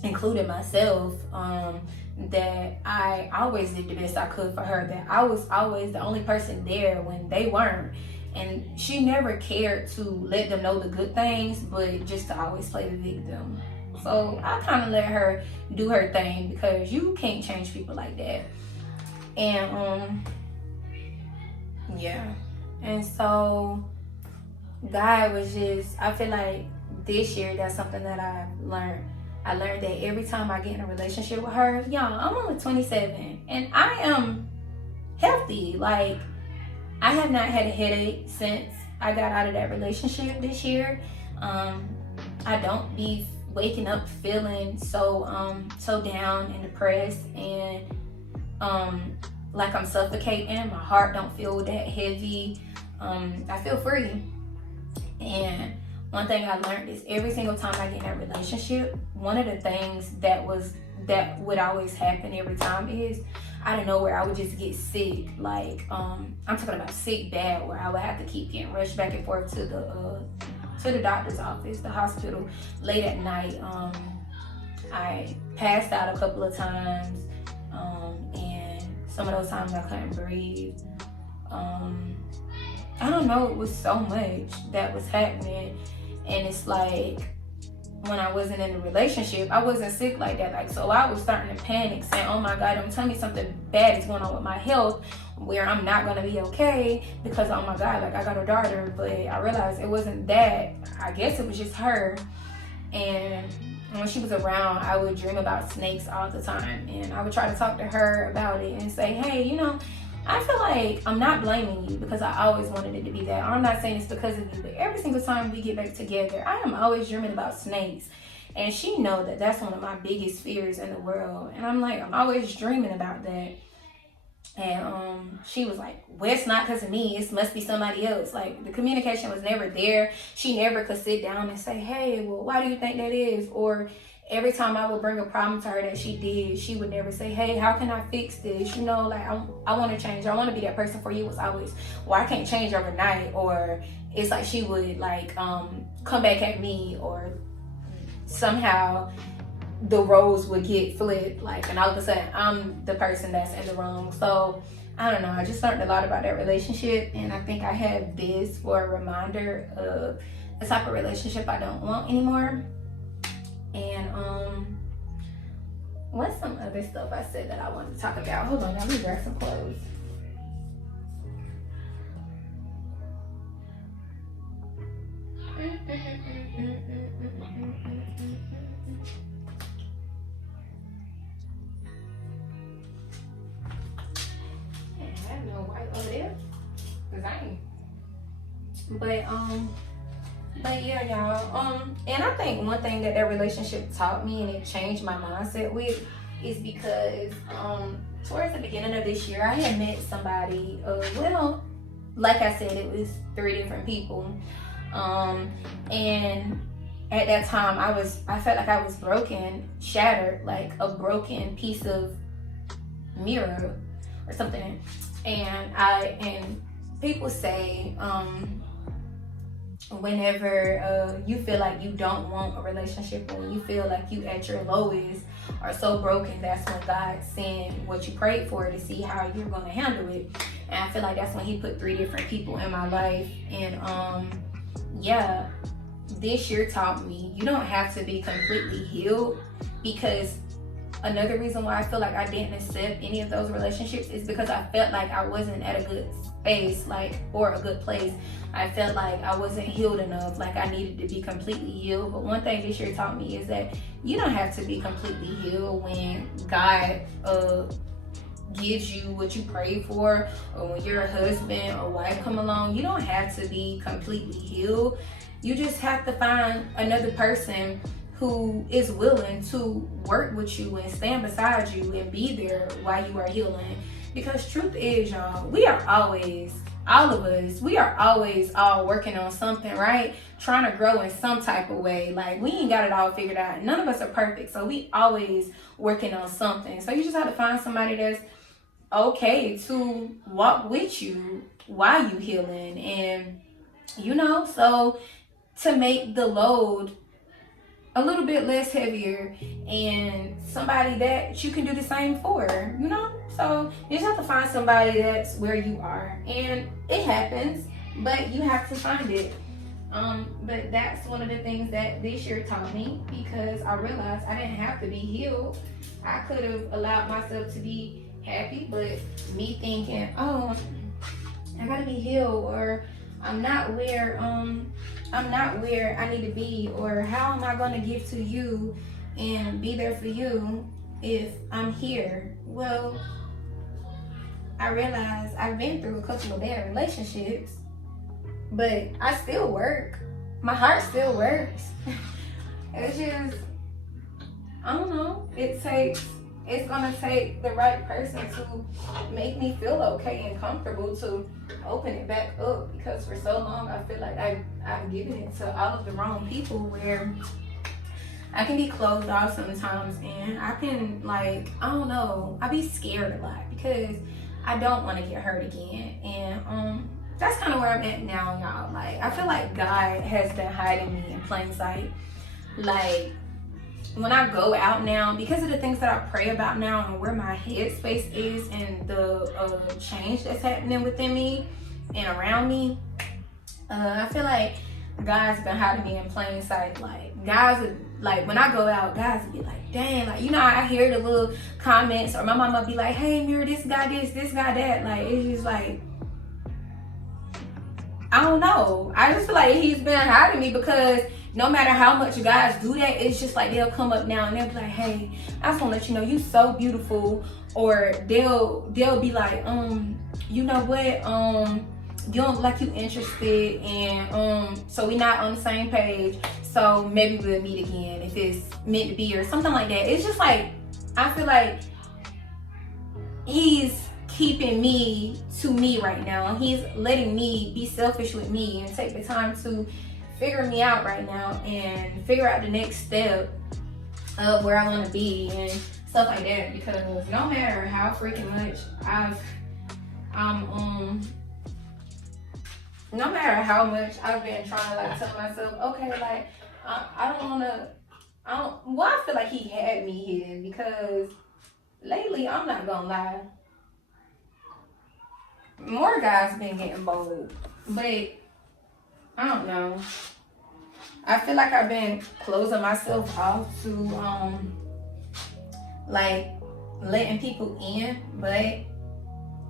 including myself, that I always did the best I could for her, that I was always the only person there when they weren't. And she never cared to let them know the good things, but just to always play the victim. So I kind of let her do her thing because you can't change people like that. And yeah. And so God was just, I feel like this year that's something that I learned. I learned that every time I get in a relationship with her, y'all, I'm only 27 and I am healthy. Like, I have not had a headache since I got out of that relationship this year. I don't be waking up feeling so down and depressed and like I'm suffocating. My heart don't feel that heavy. I feel free. And one thing I learned is every single time I get in that relationship, one of the things that would always happen every time is out of nowhere I would just get sick. Like I'm talking about sick bad, where I would have to keep getting rushed back and forth to the doctor's office, the hospital, late at night. I passed out a couple of times, and some of those times I couldn't breathe. I don't know, it was so much that was happening. And it's like, when I wasn't in a relationship, I wasn't sick like that. Like, so I was starting to panic, saying, oh my God, don't tell me something bad is going on with my health, where I'm not gonna be okay, because oh my God, like I got a daughter. But I realized it wasn't that. I guess it was just her. And when she was around, I would dream about snakes all the time. And I would try to talk to her about it and say, hey, you know, I feel like I'm not blaming you because I always wanted it to be that. I'm not saying it's because of you, but every single time we get back together, I am always dreaming about snakes. And she know that that's one of my biggest fears in the world. And I'm like, I'm always dreaming about that. And she was like, well, it's not because of me. It must be somebody else. Like, the communication was never there. She never could sit down and say, hey, well, why do you think that is? Or every time I would bring a problem to her that she did, she would never say, hey, how can I fix this? You know, like, I want to change. I want to be that person for you. It was always, well, I can't change overnight. Or it's like she would, like, come back at me, or somehow the roles would get flipped. Like, and all of a sudden, I'm the person that's in the wrong. So, I don't know. I just learned a lot about that relationship. And I think I have this for a reminder of the type of relationship I don't want anymore. And what's some other stuff I said that I wanted to talk about? Hold on, let me grab some clothes. I have no white over there, cause I ain't. But yeah, y'all. And I think one thing that relationship taught me, and it changed my mindset with, is because towards the beginning of this year, I had met somebody. Well, like I said, it was 3 different people, and at that time, I felt like I was broken, shattered, like a broken piece of mirror or something. And people say, whenever you feel like you don't want a relationship, or you feel like you at your lowest or so broken, that's when God sent what you prayed for to see how you're going to handle it. And I feel like that's when he put 3 different people in my life. And yeah, this year taught me you don't have to be completely healed, because another reason why I feel like I didn't accept any of those relationships is because I felt like I wasn't at a good space, or a good place. I felt like I wasn't healed enough, like I needed to be completely healed. But one thing this year taught me is that you don't have to be completely healed when God gives you what you pray for, or when your husband or wife come along. You don't have to be completely healed. You just have to find another person who is willing to work with you and stand beside you and be there while you are healing. Because truth is, y'all, we are always, all of us, we are always all working on something, right? Trying to grow in some type of way. Like, we ain't got it all figured out. None of us are perfect, so we always working on something. So you just have to find somebody that's okay to walk with you while you healing. And so to make the load a little bit less heavier, and somebody that you can do the same for, so you just have to find somebody that's where you are. And it happens, but you have to find it. But that's one of the things that this year taught me, because I realized I didn't have to be healed. I could have allowed myself to be happy, but me thinking, oh, I gotta be healed, or I'm not where I need to be, or how am I going to give to you and be there for you if I'm here? Well, I realized I've been through a couple of bad relationships, but I still work. My heart still works. It's just, I don't know. It's gonna take the right person to make me feel okay and comfortable to open it back up, because for so long I feel like I've given it to all of the wrong people, where I can be closed off sometimes, and I can, I don't know, I be scared a lot because I don't want to get hurt again. And that's kind of where I'm at now, y'all. I feel like God has been hiding me in plain sight. When I go out now, because of the things that I pray about now and where my headspace is, and the change that's happening within me and around me, I feel like God's been hiding me in plain sight. Guys would, when I go out, guys would be like, dang, I hear the little comments, or my mama be like, hey, Mira, this guy this guy that. It's just I don't know. I just feel like he's been hiding me, because no matter how much guys do that, it's just they'll come up now and they'll be like, hey, I just want to let you know you so beautiful. Or they'll be like, you know what, you don't like you interested, and so we're not on the same page, so maybe we'll meet again if it's meant to be, or something like that. It's just I feel like he's keeping me to me right now. He's letting me be selfish with me and take the time to figure me out right now and figure out the next step of where I want to be and stuff like that. Because no matter how freaking much no matter how much I've been trying to tell myself, okay, I feel like he had me hidden, because lately, I'm not gonna lie, more guys been getting bold, but I don't know. I feel like I've been closing myself off to letting people in, but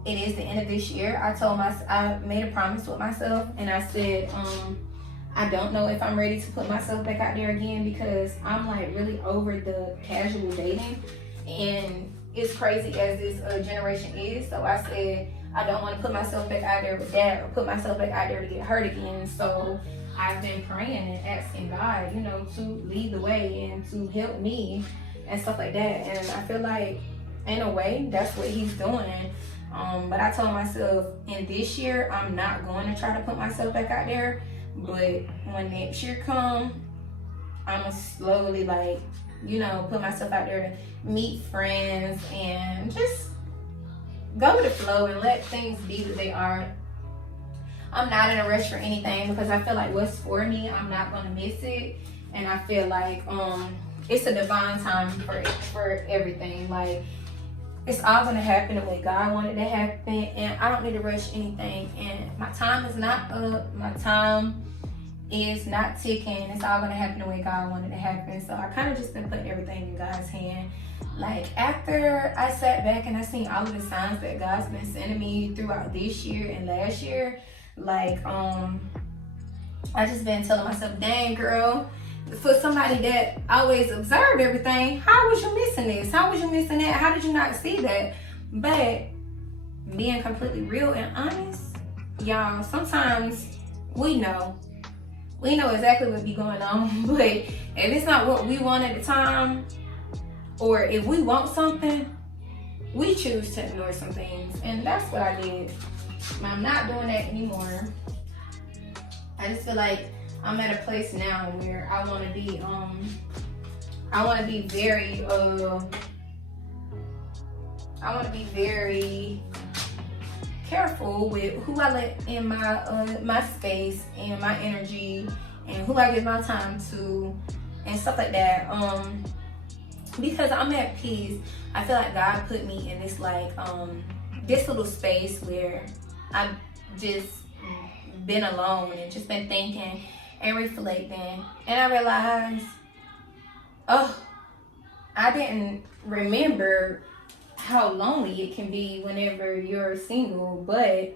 it is the end of this year. I made a promise with myself, and I said, I don't know if I'm ready to put myself back out there again, because I'm really over the casual dating, and it's crazy as this generation is. So I said, I don't want to put myself back out there with that, or put myself back out there to get hurt again. So I've been praying and asking God, to lead the way and to help me and stuff like that. And I feel like in a way that's what he's doing. But I told myself in this year I'm not going to try to put myself back out there, but when next year comes, I'm gonna slowly, like, you know, put myself out there to meet friends and just go with the flow and let things be what they are. I'm not in a rush for anything because I feel like what's for me, I'm not gonna miss it. And I feel like it's a divine time for everything. Like, it's all gonna happen the way God wanted to happen, and I don't need to rush anything. And my time is not up. My time is not ticking. It's all gonna happen the way God wanted to happen. So I kind of just been putting everything in God's hand. Like, after I sat back and I seen all of the signs that God's been sending me throughout this year and last year, like, I just been telling myself, dang girl, for somebody that always observed everything, how was you missing this? How was you missing that? How did you not see that? But being completely real and honest, y'all, sometimes we know exactly what be going on, but if it's not what we want at the time, or if we want something, we choose to ignore some things. And that's what I did. I'm not doing that anymore. I just feel like I'm at a place now where I want to be very careful with who I let in my space and my energy, and who I give my time to and stuff like that. Because I'm at peace. I feel like God put me in this, like, this little space where I've just been alone and just been thinking and reflecting, and I realized, I didn't remember how lonely it can be whenever you're single, but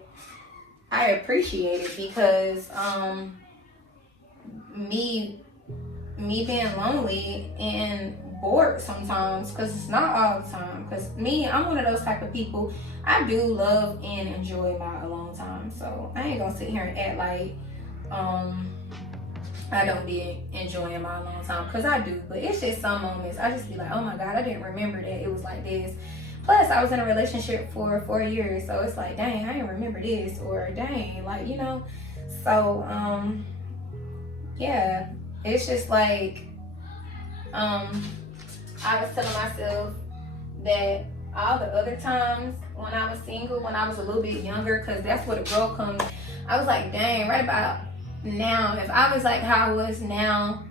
I appreciate it because me being lonely and bored sometimes, because it's not all the time, because I'm one of those type of people. I do love and enjoy my alone time, so I ain't gonna sit here and act like I don't be enjoying my alone time, because I do, but it's just some moments I just be like, oh my God, I didn't remember that it was like this. Plus, I was in a relationship for 4 years, so it's like, dang, I didn't remember this, or dang, like, you know. So yeah, it's just like, I was telling myself that all the other times when I was single, when I was a little bit younger, because that's where the girl comes, I was like, dang, right about now, if I was like how I was now,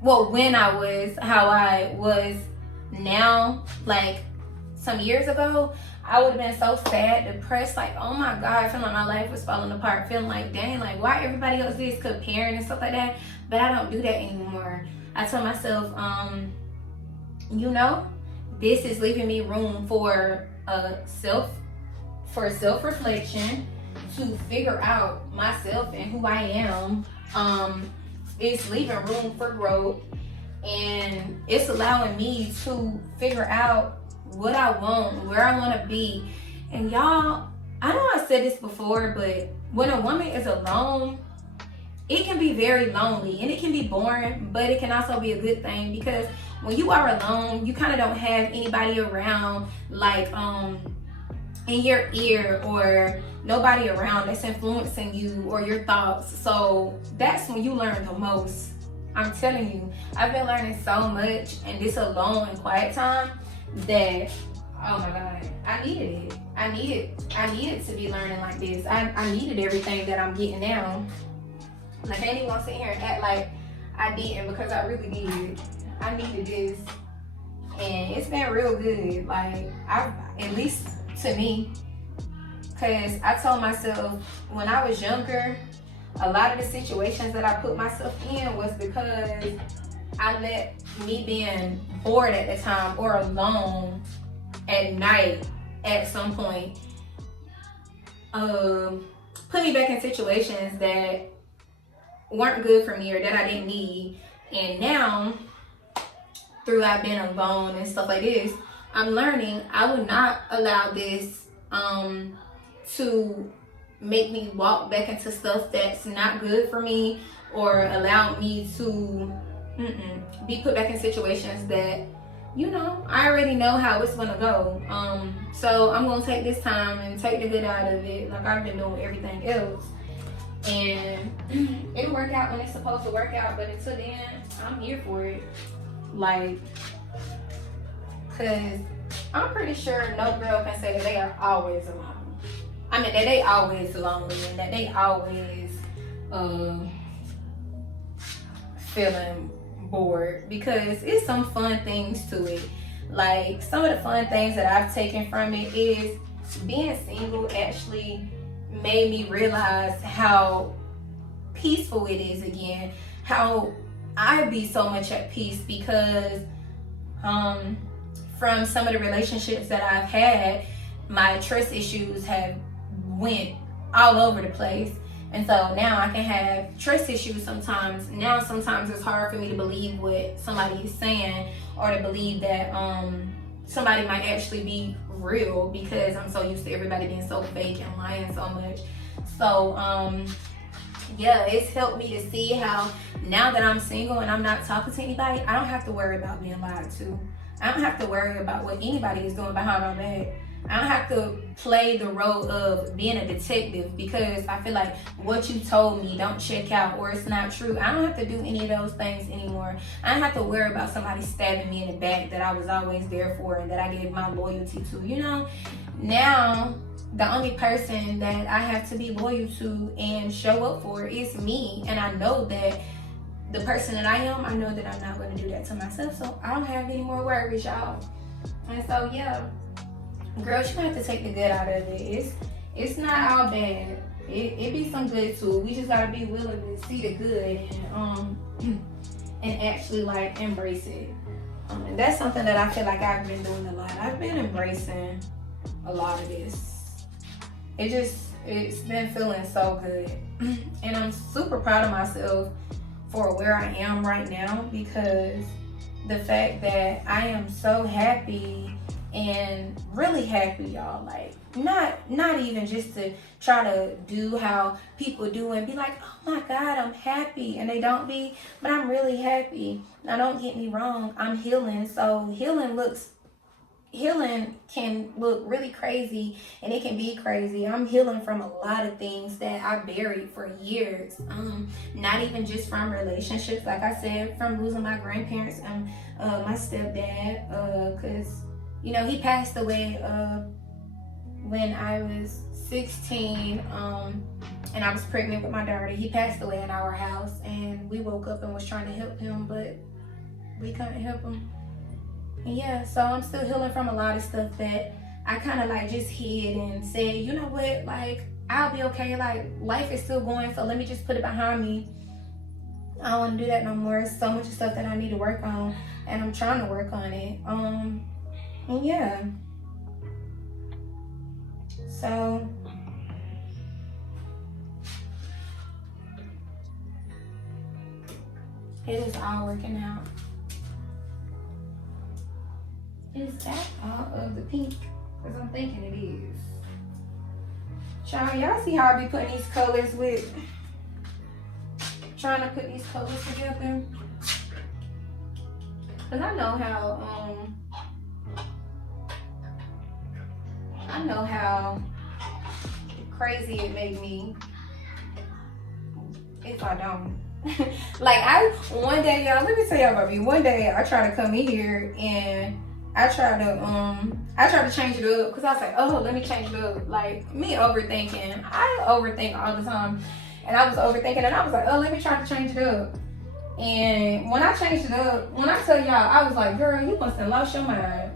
well, when I was how I was now, like some years ago, I would have been so sad, depressed, like, oh my God, feeling like my life was falling apart, feeling like, dang, like, why everybody else is comparing and stuff like that. But I don't do that anymore. I tell myself, you know, this is leaving me room for self-reflection, to figure out myself and who I am. It's leaving room for growth, and it's allowing me to figure out what I want, where I want to be. And y'all, I know I said this before, but when a woman is alone, it can be very lonely and it can be boring, but it can also be a good thing, because when you are alone, you kind of don't have anybody around, like in your ear, or nobody around that's influencing you or your thoughts. So that's when you learn the most. I'm telling you, I've been learning so much in this alone and quiet time that, oh my God, I needed it. I needed to be learning like this. I needed everything that I'm getting now. Like, I ain't even gonna sit here and act like I didn't, because I really did. I needed this, and it's been real good. Like, at least to me, because I told myself when I was younger, a lot of the situations that I put myself in was because I let me being bored at the time or alone at night at some point put me back in situations that weren't good for me or that I didn't need. And now, through I've been alone and stuff like this, I'm learning I would not allow this to make me walk back into stuff that's not good for me, or allow me to be put back in situations that, you know, I already know how it's gonna go. So I'm gonna take this time and take the good out of it, like I've been doing everything else. And it'll work out when it's supposed to work out, but until then, I'm here for it. Like, cause I'm pretty sure no girl can say that they are always alone. I mean, that they always lonely and that they always feeling bored, because it's some fun things to it. Like, some of the fun things that I've taken from it is being single actually made me realize how peaceful it is again, how I be so much at peace, because from some of the relationships that I've had, my trust issues have went all over the place. And so now I can have trust issues sometimes. Now sometimes it's hard for me to believe what somebody is saying, or to believe that somebody might actually be real, because I'm so used to everybody being so fake and lying so much. So yeah, it's helped me to see how now that I'm single and I'm not talking to anybody, I don't have to worry about being lied to. I don't have to worry about what anybody is doing behind my back. I don't have to play the role of being a detective, because I feel like what you told me don't check out, or it's not true. I don't have to do any of those things anymore. I don't have to worry about somebody stabbing me in the back that I was always there for and that I gave my loyalty to, you know? Now, the only person that I have to be loyal to and show up for is me. And I know that the person that I am, I know that I'm not going to do that to myself. So I don't have any more worries, y'all. And so, yeah. Girls, you have to take the good out of it. It's not all bad. It be some good too. We just gotta be willing to see the good and actually like embrace it. And that's something that I feel like I've been doing a lot. I've been embracing a lot of this. It's been feeling so good. And I'm super proud of myself for where I am right now, because the fact that I am so happy and really happy, y'all. Like, not even just to try to do how people do and be like, oh my God, I'm happy, and they don't be, but I'm really happy. Now, don't get me wrong, I'm healing. So healing can look really crazy, and it can be crazy. I'm healing from a lot of things that I buried for years. Not even just from relationships, like I said, from losing my grandparents and my stepdad, because you know, he passed away when I was 16, and I was pregnant with my daughter. He passed away in our house, and we woke up and was trying to help him, but we couldn't help him. And yeah, so I'm still healing from a lot of stuff that I kind of like just hid and said, you know what, like, I'll be okay. Like, life is still going, so let me just put it behind me. I don't want to do that no more. It's so much stuff that I need to work on, and I'm trying to work on it. And yeah, so it is all working out. Is that all of the pink? Because I'm thinking it is. Y'all see how I be putting these colors with, trying to put these colors together? Because I know how crazy it made me if I don't. Like, one day, y'all, let me tell y'all about me. One day I tried to come in here and I tried to change it up, because I was like, oh, let me change it up. Like, me overthinking. I overthink all the time. And I was overthinking, and I was like, oh, let me try to change it up. And when I changed it up, when I tell y'all, I was like, girl, you must have lost your mind.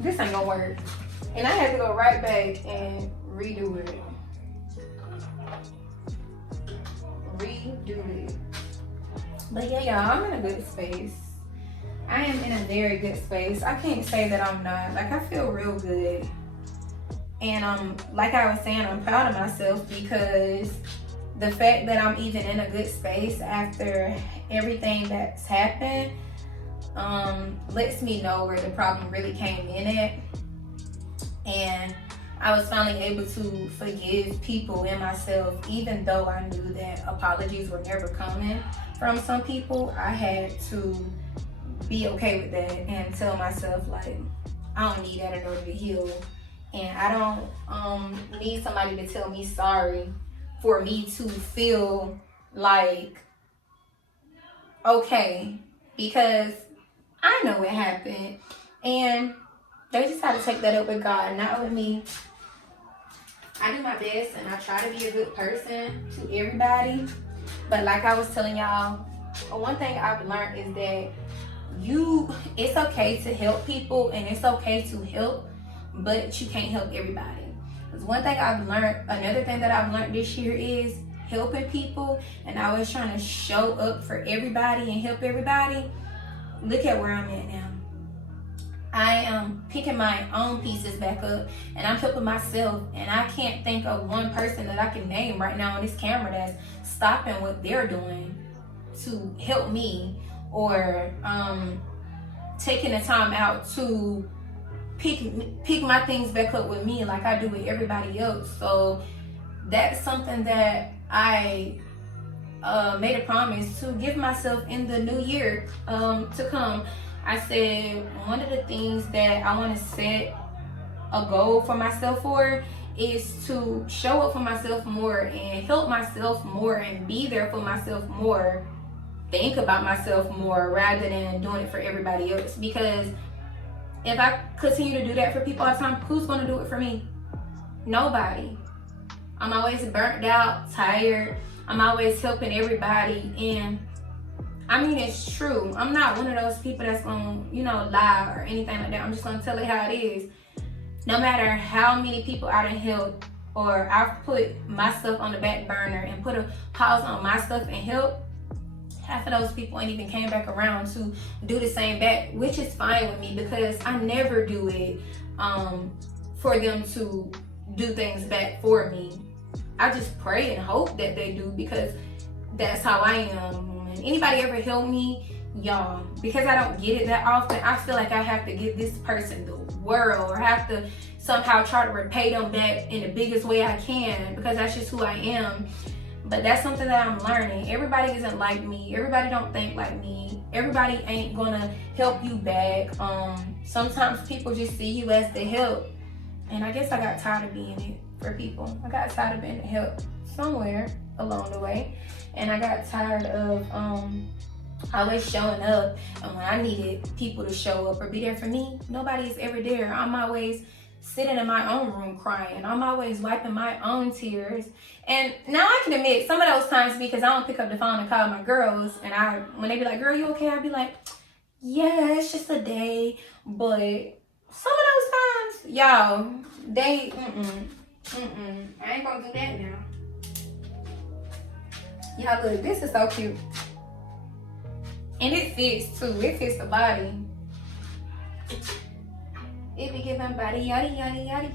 This ain't gonna work. And I had to go right back and redo it. But yeah, y'all, I'm in a good space. I am in a very good space. I can't say that I'm not. Like, I feel real good. And like I was saying, I'm proud of myself, because the fact that I'm even in a good space after everything that's happened lets me know where the problem really came in at. And I was finally able to forgive people and myself, even though I knew that apologies were never coming from some people. I had to be okay with that and tell myself like, I don't need that in order to heal. And I don't need somebody to tell me sorry for me to feel like okay, because I know what happened. And they just had to take that up with God, not with me. I do my best and I try to be a good person to everybody. But like I was telling y'all, one thing I've learned is that it's okay to help people and it's okay to help, but you can't help everybody. Because one thing I've learned, another thing that I've learned this year is helping people and always trying to show up for everybody and help everybody. Look at where I'm at now. I am picking my own pieces back up and I'm helping myself, and I can't think of one person that I can name right now on this camera that's stopping what they're doing to help me, or taking the time out to pick my things back up with me like I do with everybody else. So that's something that I made a promise to give myself in the new year to come. I said one of the things that I want to set a goal for myself for is to show up for myself more and help myself more and be there for myself more, think about myself more rather than doing it for everybody else. Because if I continue to do that for people all the time, who's going to do it for me? Nobody. I'm always burnt out, tired. I'm always helping everybody, and I mean, it's true. I'm not one of those people that's gonna, lie or anything like that. I'm just gonna tell it how it is. No matter how many people I done helped, or I've put myself on the back burner and put a pause on my stuff and help, half of those people ain't even came back around to do the same back, which is fine with me because I never do it for them to do things back for me. I just pray and hope that they do, because that's how I am. Anybody ever help me, y'all, because I don't get it that often, I feel like I have to give this person the world, or have to somehow try to repay them back in the biggest way I can, because that's just who I am. But that's something that I'm learning. Everybody isn't like me. Everybody don't think like me. Everybody ain't gonna help you back. Sometimes people just see you as the help, and I guess I got tired of being it for people. I got tired of being the help somewhere along the way. And I got tired of always showing up, and when I needed people to show up or be there for me, nobody is ever there. I'm always sitting in my own room crying. I'm always wiping my own tears. And now I can admit some of those times, because I don't pick up the phone and call my girls, and when they be like, girl, you okay? I'd be like, yeah, it's just a day. But some of those times, y'all, they, I ain't gonna do that now. Y'all, look, this is so cute. And it fits too. It fits the body. It be giving body yaddy yaddy yaddy.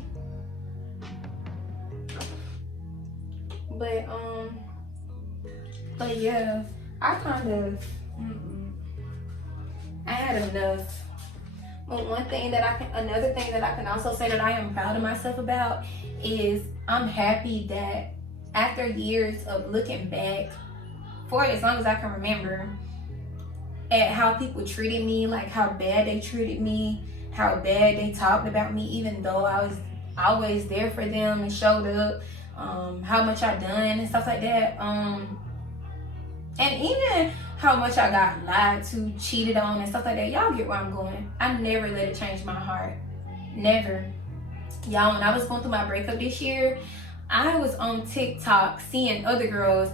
But yeah, I kind of I had enough. But another thing that I can also say that I am proud of myself about is I'm happy that after years of looking back, for as long as I can remember, at how people treated me, like how bad they treated me, how bad they talked about me, even though I was always there for them and showed up, how much I done and stuff like that, and even how much I got lied to, cheated on and stuff like that. Y'all get where I'm going. I never let it change my heart. Never. Y'all, when I was going through my breakup this year, I was on TikTok seeing other girls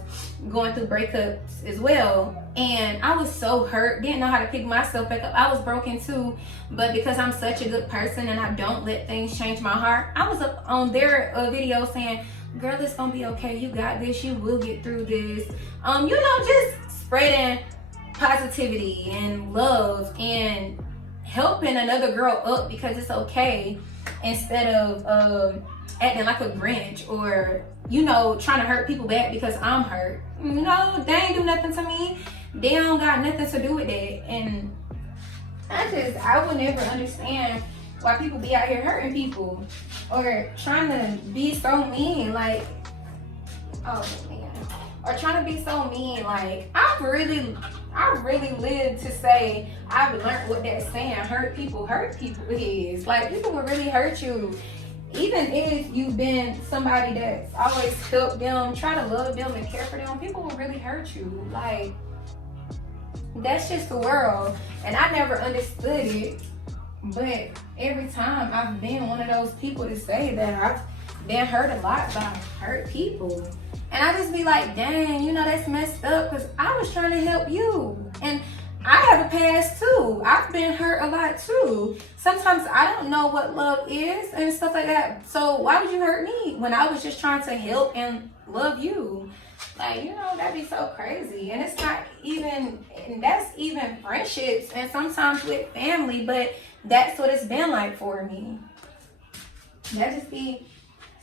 going through breakups as well, and I was so hurt, didn't know how to pick myself back up. I was broken too, but because I'm such a good person and I don't let things change my heart, I was up on their video saying, girl, it's gonna be okay, you got this, you will get through this. Just spreading positivity and love and helping another girl up because it's okay, instead of acting like a Grinch or, trying to hurt people back because I'm hurt. They ain't do nothing to me. They don't got nothing to do with that. And I would never understand why people be out here hurting people or trying to be so mean. Like, oh man. or trying to be so mean. Like, I really live to say I've learned what that saying, hurt people is. Like, people will really hurt you. Even if you've been somebody that's always helped them, try to love them and care for them, people will really hurt you. Like, that's just the world. And I never understood it. But every time I've been one of those people to say that I've been hurt a lot by hurt people. And I just be like, dang, you know, that's messed up, because I was trying to help you. And I have a past too. I've been hurt a lot too. Sometimes I don't know what love is and stuff like that. So why would you hurt me when I was just trying to help and love you? Like, you know, that'd be so crazy. And it's not even, and that's even friendships and sometimes with family, but that's what it's been like for me. That just be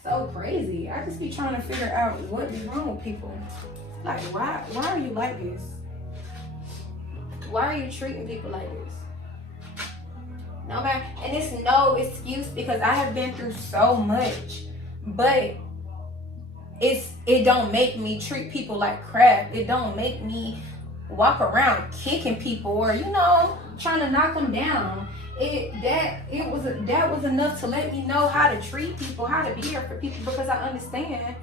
so crazy. I just be trying to figure out what is wrong with people. Like, why are you like this? Why are you treating people like this? No man, and it's no excuse, because I have been through so much, but it don't make me treat people like crap. It don't make me walk around kicking people or, you know, trying to knock them down. That was enough to let me know how to treat people, how to be here for people, because I understand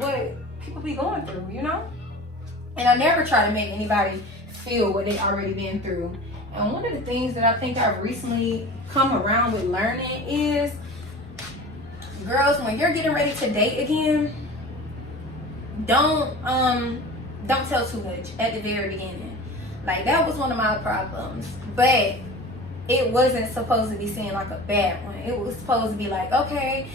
what people be going through, you know? And I never try to make anybody feel what they already been through. And one of the things that I think I've recently come around with learning is, girls, when you're getting ready to date again, don't tell too much at the very beginning. Like, that was one of my problems. But it wasn't supposed to be seen like a bad one. It was supposed to be like, okay,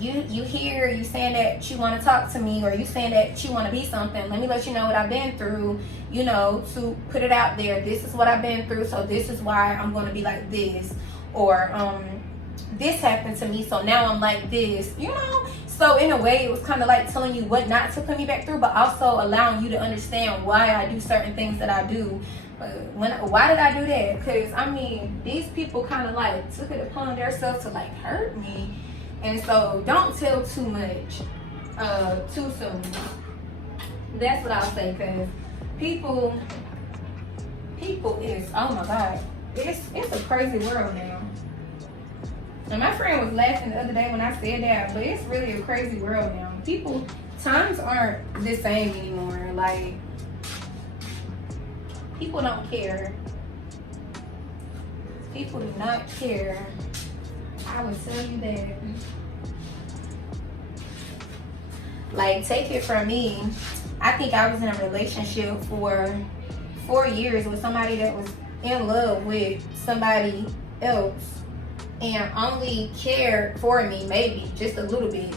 you saying that you want to talk to me, or you saying that you want to be something. Let me let you know what I've been through, you know, to put it out there. This is what I've been through, so this is why I'm going to be like this. Or this happened to me, so now I'm like this, you know? So in a way, it was kind of like telling you what not to put me back through, but also allowing you to understand why I do certain things that I do. Why did I do that? Because, I mean, these people kind of like took it upon themselves to like hurt me. And so don't tell too much too soon. That's what I'll say, because people is, oh my God, it's a crazy world now. And my friend was laughing the other day when I said that, but it's really a crazy world now. Times aren't the same anymore. Like, people don't care. People do not care. I would tell you that. Like, take it from me. I think I was in a relationship for 4 years with somebody that was in love with somebody else, and only cared for me maybe just a little bit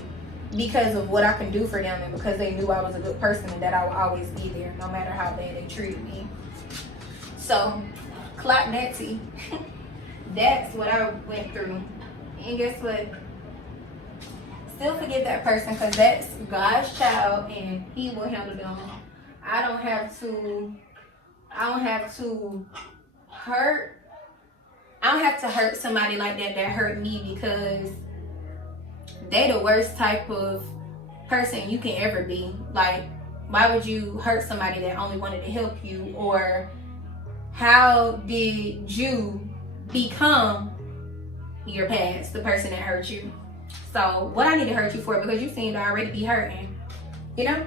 because of what I can do for them, and because they knew I was a good person and that I would always be there no matter how bad they treated me. So, clock that tea. That's what I went through. And guess what? Still forgive that person, because that's God's child and He will handle them. I don't have to hurt somebody like that hurt me, because they the worst type of person you can ever be. Like, why would you hurt somebody that only wanted to help you? Or how did you become your past, the person that hurt you? So what I need to hurt you for, because you seem to already be hurting, you know?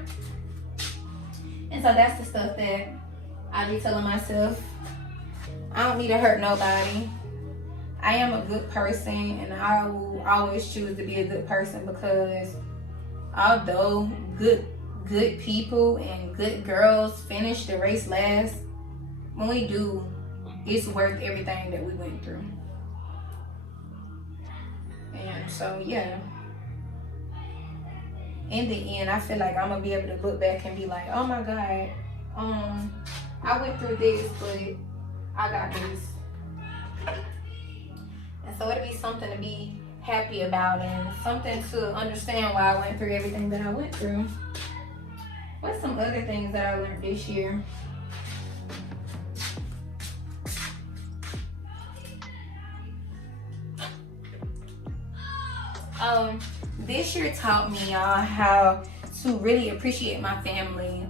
And so that's the stuff that I be telling myself. I don't need to hurt nobody. I am a good person, and I will always choose to be a good person, because although good people and good girls finish the race last, when we do, it's worth everything that we went through. And so, yeah. In the end, I feel like I'm gonna be able to look back and be like, oh my God, I went through this, but I got this. And so it'll be something to be happy about, and something to understand why I went through everything that I went through. What's some other things that I learned this year? This year taught me, y'all, how to really appreciate my family.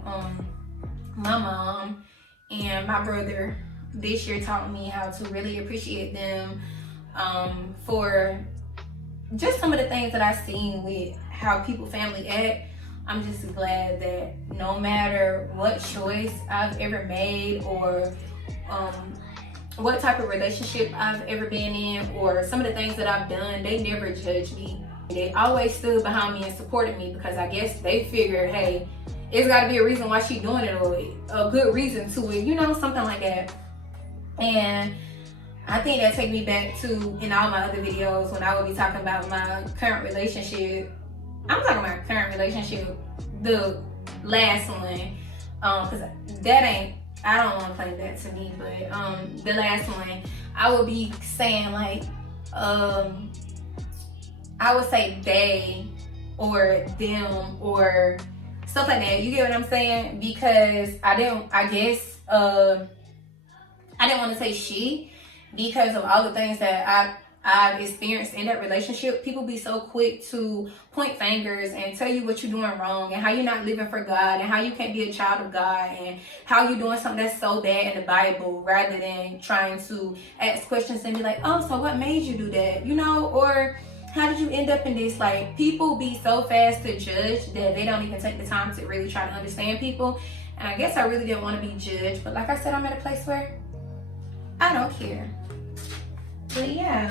My mom and my brother this year taught me how to really appreciate them for just some of the things that I've seen with how people family act. I'm just glad that no matter what choice I've ever made or what type of relationship I've ever been in or some of the things that I've done, they never judged me. They always stood behind me and supported me because I guess they figured, hey, it's got to be a reason why she's doing it or a good reason to it, you know, something like that. And I think that take me back to, in all my other videos, when I would be talking about my current relationship. I'm talking about current relationship, the last one, because that ain't, I don't want to claim that to me, but the last one, I would be saying like, I would say they or them or stuff like that. You get what I'm saying? Because I didn't want to say she because of all the things that I've experienced in that relationship. People be so quick to point fingers and tell you what you're doing wrong and how you're not living for God and how you can't be a child of God and how you're doing something that's so bad in the Bible, rather than trying to ask questions and be like, oh, so what made you do that? You know, or how did you end up in this? Like, people be so fast to judge that they don't even take the time to really try to understand people. And I guess I really didn't want to be judged. But like I said, I'm at a place where I don't care. But yeah,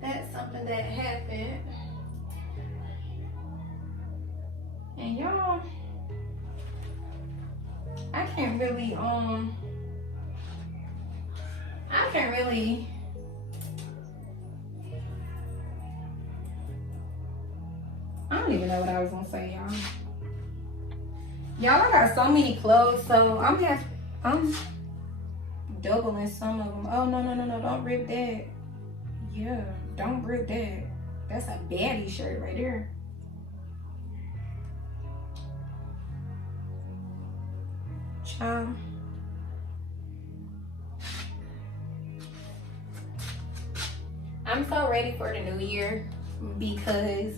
that's something that happened. And y'all, I can't really, I don't even know what I was gonna say, y'all. Y'all, I got so many clothes, so I'm doubling some of them. Oh, no, don't rip that. Yeah, don't rip that. That's a baddie shirt right there. Child. I'm so ready for the new year because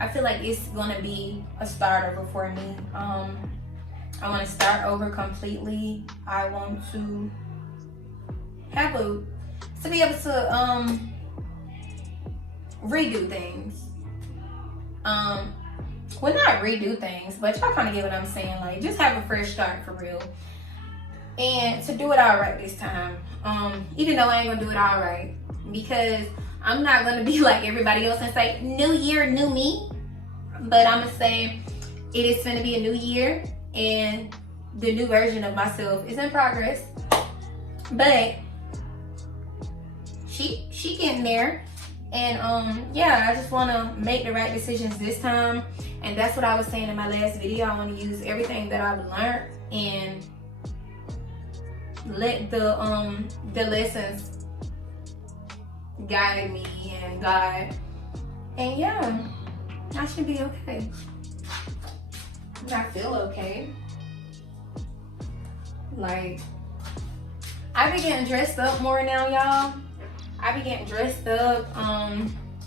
I feel like it's gonna be a start over for me. I want to start over completely. I want to be able to redo things. Well, not redo things, but y'all kind of get what I'm saying. Like, just have a fresh start for real, and to do it all right this time. Even though I ain't gonna do it all right, because I'm not gonna be like everybody else and say new year, new me. But I'm gonna say it is gonna be a new year, and the new version of myself is in progress. But she getting there, and yeah, I just want to make the right decisions this time. And that's what I was saying in my last video. I want to use everything that I've learned and let the lessons guide me and guide. And yeah, I should be okay. I feel okay. Like, I be getting dressed up more now, y'all. I be getting dressed up,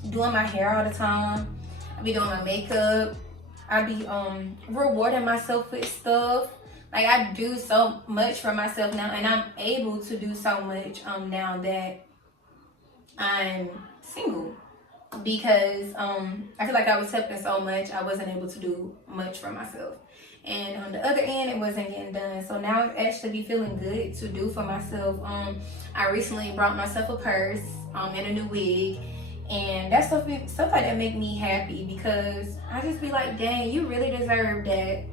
doing my hair all the time. I be doing my makeup. I be rewarding myself with stuff. Like, I do so much for myself now, and I'm able to do so much now that I'm single. Because I feel like I was helping so much, I wasn't able to do much for myself. And on the other end, it wasn't getting done. So now I actually be feeling good to do for myself. I recently brought myself a purse and a new wig. And that stuff like that make me happy, because I just be like, dang, you really deserve that.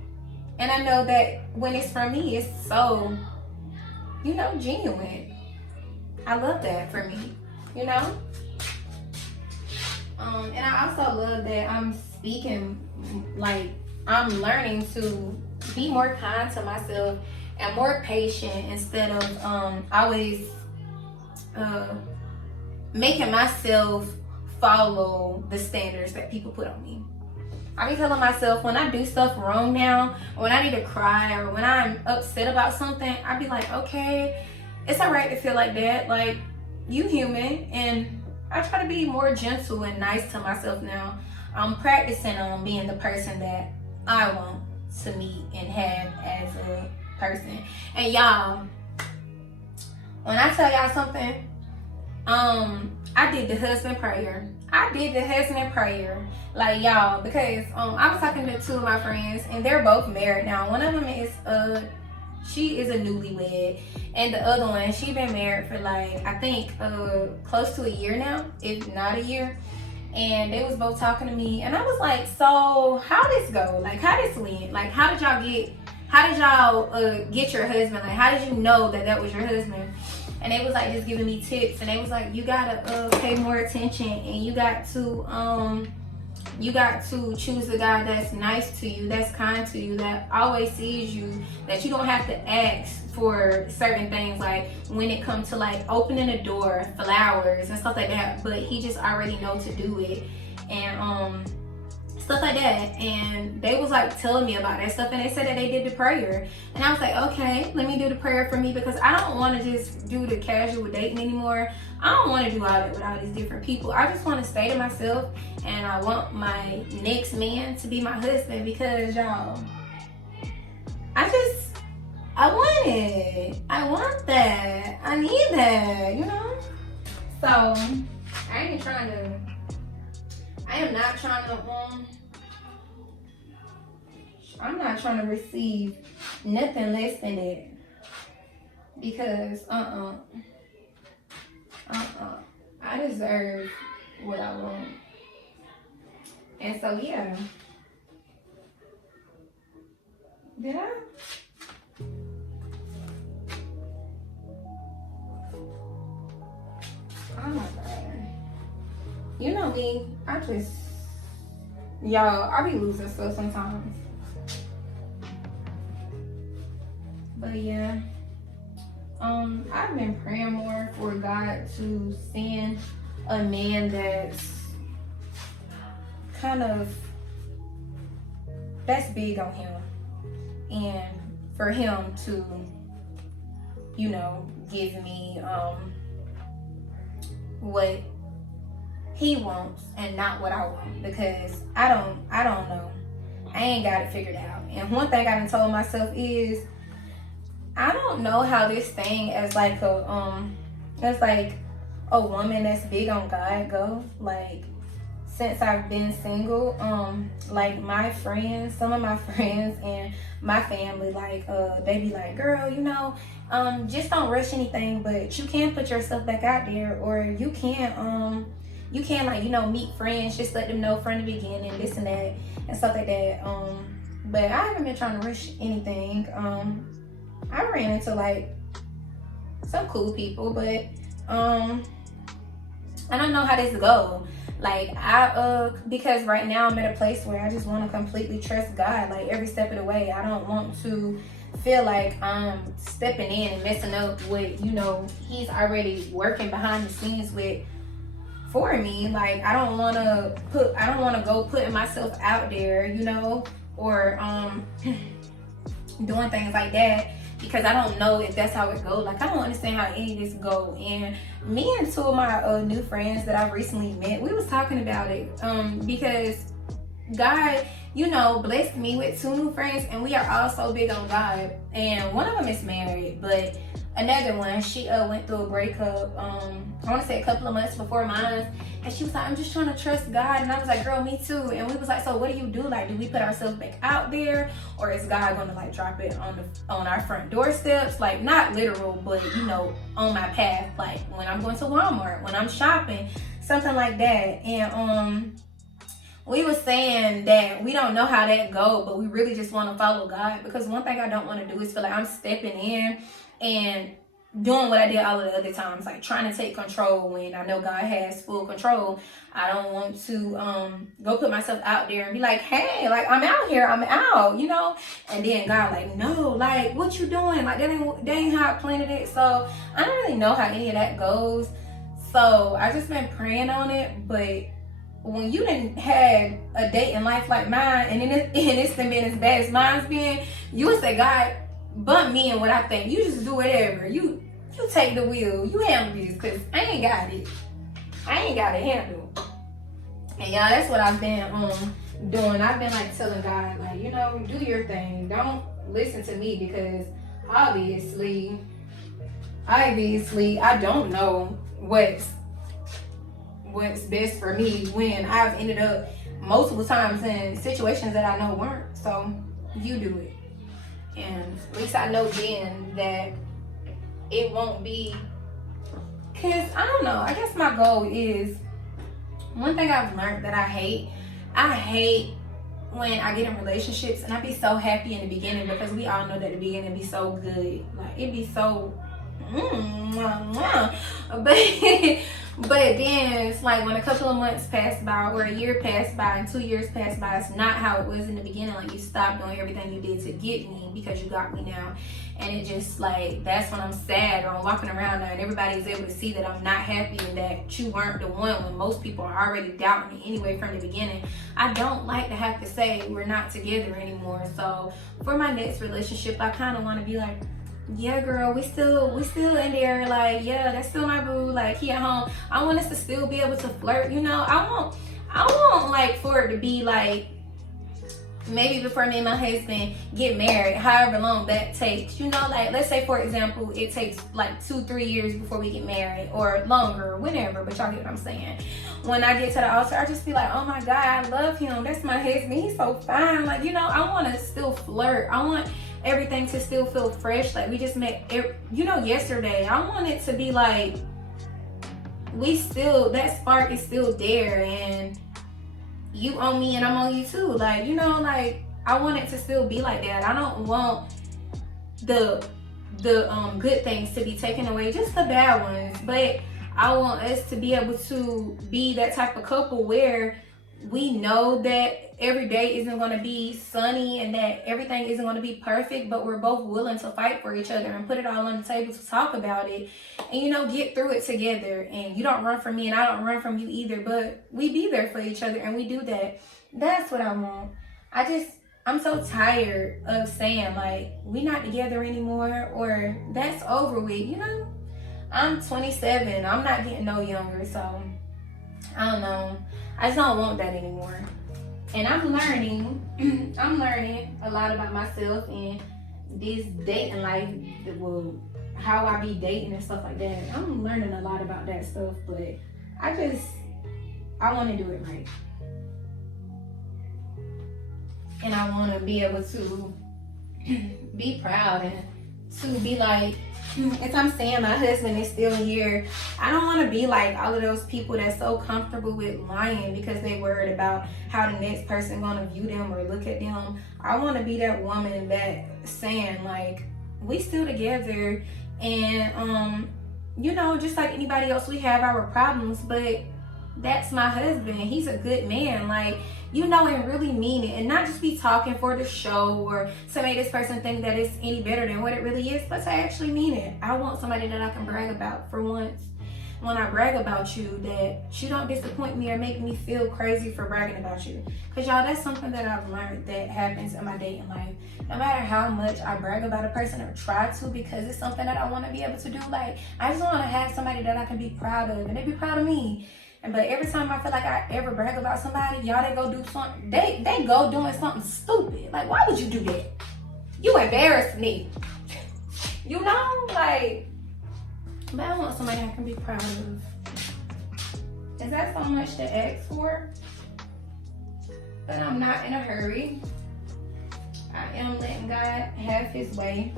And I know that when it's from me, it's so, you know, genuine. I love that for me, you know? And I also love that I'm speaking, like, I'm learning to be more kind to myself and more patient, instead of always making myself follow the standards that people put on me. I be telling myself, when I do stuff wrong now, or when I need to cry, or when I'm upset about something, I be like, okay, it's all right to feel like that. Like, you human. And I try to be more gentle and nice to myself now. I'm practicing on being the person that I want to meet and have as a person. And y'all, when I tell y'all something, I did the husband prayer. Like, y'all, because I was talking to two of my friends, and they're both married now. One of them is she is a newlywed, and the other one, she been married for like, I think close to a year now, if not a year. And they was both talking to me, and I was like, so how this go? Like, how this went? Like, how did y'all get your husband? Like, how did you know that was your husband? And they was like just giving me tips, and they was like, you gotta pay more attention, and you got to choose a guy that's nice to you, that's kind to you, that always sees you, that you don't have to ask for certain things, like when it comes to like opening a door, flowers and stuff like that, but he just already know to do it, and stuff like that. And they was like telling me about that stuff, and they said that they did the prayer, and I was like, okay, let me do the prayer for me, because I don't want to just do the casual dating anymore. I don't want to do all that with all these different people. I just want to stay to myself, and I want my next man to be my husband, because y'all, I want it. I want that. I need that, you know? So I am not trying to I'm not trying to receive nothing less than it, because I deserve what I want. And so yeah. Did I? Oh my God. You know me, y'all, I be losing stuff sometimes. But yeah, I've been praying more for God to send a man that's that's big on him, and for him to, you know, give me what he wants and not what I want, because I don't know. I ain't got it figured out. And one thing I done told myself is, I don't know how this thing as like a woman that's big on God go. Like, since I've been single, like some of my friends and my family, like they be like, girl, you know, just don't rush anything, but you can put yourself back out there, or you can like, you know, meet friends, just let them know from the beginning, this and that and stuff like that. But I haven't been trying to rush anything. I ran into like some cool people, but I don't know how this go. Like, because right now I'm at a place where I just want to completely trust God, like every step of the way. I don't want to feel like I'm stepping in and messing up what, you know, he's already working behind the scenes with for me. Like, I don't want to go putting myself out there, you know, or doing things like that, because I don't know if that's how it goes. Like, I don't understand how any of this go. And me and two of my new friends that I've recently met, we was talking about it, because God, you know, blessed me with two new friends, and we are all so big on God. And one of them is married, but another one, she went through a breakup, I want to say a couple of months before mine, and she was like, I'm just trying to trust God. And I was like, girl, me too. And we was like, so what do you do? Like, do we put ourselves back out there, or is God gonna like drop it on our front doorsteps? Like, not literal, but you know, on my path, like when I'm going to Walmart, when I'm shopping, something like that. And we were saying that we don't know how that go, but we really just want to follow God, because one thing I don't want to do is feel like I'm stepping in and doing what I did all of the other times, like trying to take control when I know God has full control. I don't want to go put myself out there and be like, hey, like, I'm out here, I'm out, you know? And then God like, no, like, what you doing? Like, that ain't how I planned it. So I don't really know how any of that goes. So I just been praying on it. But when you didn't had a date in life like mine, and it's been as bad as mine's been, you would say, God, bump me in what I think. You just do whatever. You take the wheel. You handle this, because I ain't got it. I ain't got it handled. And y'all, that's what I've been doing. I've been like telling God, like, you know, do your thing. Don't listen to me, because obviously I don't know what's best for me, when I've ended up multiple times in situations that I know weren't. So you do it. And at least I know then that it won't be, because I don't know, I guess my goal is, one thing I've learned that I hate when I get in relationships and I be so happy in the beginning, because we all know that the beginning be so good, like it be so but then it's like when a couple of months pass by, or a year passed by, and 2 years passed by, it's not how it was in the beginning. Like, you stop doing everything you did to get me because you got me now. And it just like, that's when I'm sad, or I'm walking around now and everybody's able to see that I'm not happy and that you weren't the one, when most people are already doubting me anyway from the beginning. I don't like to have to say we're not together anymore. So for my next relationship, I kind of want to be like, yeah, girl, we still in there. Like, yeah, that's still my boo. Like, he at home. I want us to still be able to flirt. You know, I want like for it to be like, maybe before me and my husband get married, however long that takes. You know, like, let's say for example, it takes like 2-3 years before we get married, or longer, whatever. But y'all get what I'm saying. When I get to the altar, I just be like, oh my God, I love him. That's my husband. He's so fine. Like, you know, I want to still flirt. I want everything to still feel fresh. Like, we just met, you know, yesterday. I want it to be like, that spark is still there, and you on me and I'm on you too. Like, you know, like, I want it to still be like that. I don't want the good things to be taken away, just the bad ones. But I want us to be able to be that type of couple where we know that every day isn't going to be sunny and that everything isn't going to be perfect, but we're both willing to fight for each other and put it all on the table to talk about it and, you know, get through it together. And you don't run from me and I don't run from you either, but we be there for each other and we do that. That's what I want. I'm so tired of saying like, we not together anymore, or that's over with. You know, I'm 27. I'm not getting no younger, so I don't know. I just don't want that anymore. And I'm learning a lot about myself and this dating life, how I be dating and stuff like that. I'm learning a lot about that stuff, but I want to do it right. And I want to be able to be proud and to be like, as I'm saying, my husband is still here. I don't want to be like all of those people that's so comfortable with lying because they worried about how the next person gonna view them or look at them. I want to be that woman that saying like, we still together, and you know, just like anybody else, we have our problems, but that's my husband. He's a good man. Like, you know, and really mean it, and not just be talking for the show or to make this person think that it's any better than what it really is, but to actually mean it. I want somebody that I can brag about for once. When I brag about you, that you don't disappoint me or make me feel crazy for bragging about you. Because y'all, that's something that I've learned that happens in my dating life. No matter how much I brag about a person or try to, because it's something that I want to be able to do. Like, I just want to have somebody that I can be proud of and they be proud of me. But every time I feel like I ever brag about somebody, y'all, they go do something, they go doing something stupid. Like, why would you do that? You embarrassed me. You know, like, but I want somebody I can be proud of. Is that so much to ask for? But I'm not in a hurry. I am letting God have his way.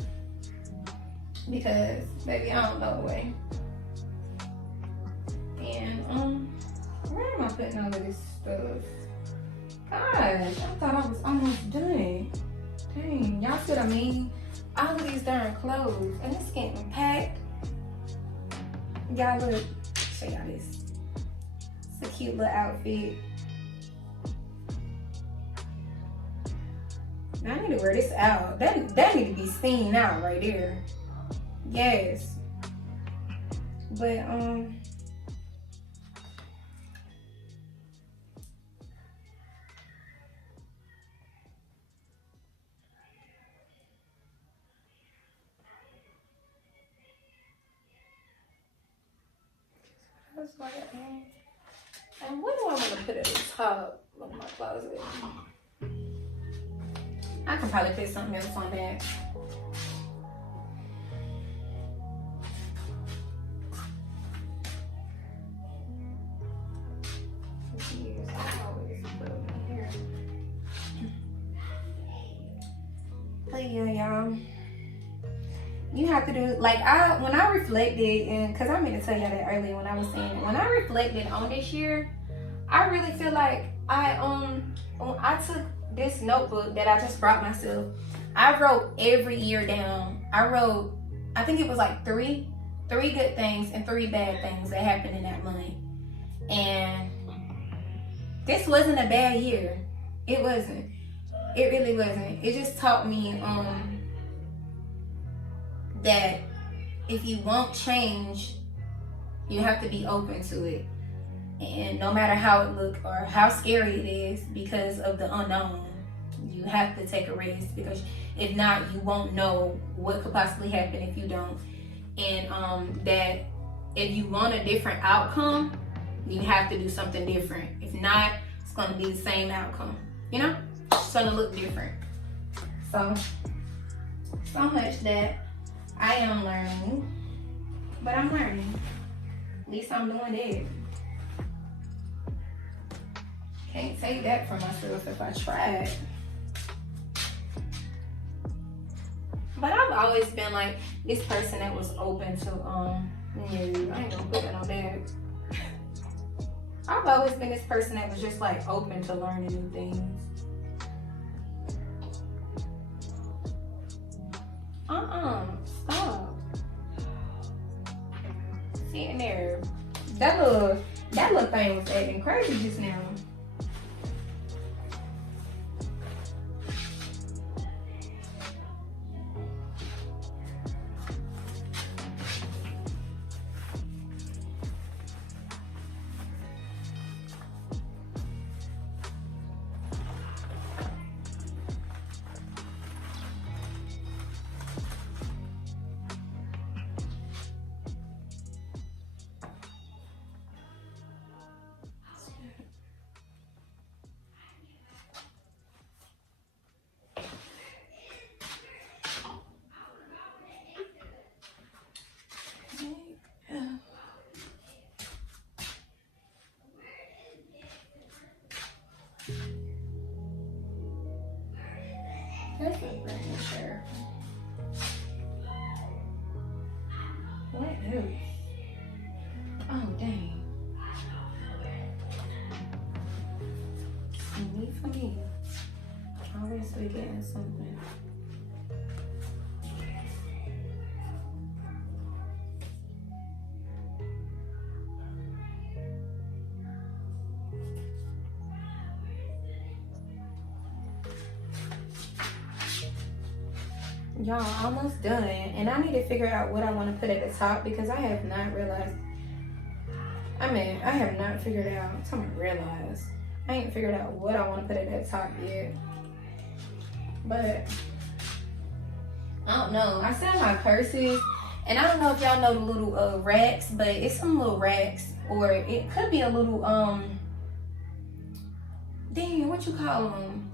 Because, baby, I don't know the way. And, where am I putting all of this stuff? Gosh, I thought I was almost done. Dang, y'all see what I mean? All of these darn clothes, and it's getting packed. Y'all look, show y'all this. It's a cute little outfit. Now I need to wear this out. That need to be seen out right there. Yes. But, and what do I want to put at the top of my closet. I can probably put something else on that. But yeah, y'all. You have to do, like, when I reflected, and because I meant to tell y'all that earlier when I was saying it, when I reflected on this year, I really feel like I took this notebook that I just brought myself. I wrote every year down. I wrote, I think it was like three good things and 3 bad things that happened in that month. And this wasn't a bad year. It wasn't. It really wasn't. It just taught me that if you want change, you have to be open to it. And no matter how it look or how scary it is, because of the unknown, you have to take a risk, because if not, you won't know what could possibly happen if you don't. And that if you want a different outcome, you have to do something different. If not, it's going to be the same outcome. You know, it's going to look different. So much that I am learning, but I'm learning. At least I'm doing it. Can't say that for myself if I tried. But I've always been like this person that was open to I ain't gonna put that on there. I've always been this person that was just like open to learning new things. Stop. Sitting there. That little thing was acting crazy just now. That's a brand shirt. What else? Oh, dang. Me for me. Always forgetting something. Y'all, almost done, and I need to figure out what I want to put at the top, because I have not realized. I have not figured out. I ain't figured out what I want to put at that top yet. But I don't know. I sell my purses, and I don't know if y'all know the little racks, but it's some little racks, or it could be a little dang, what you call them?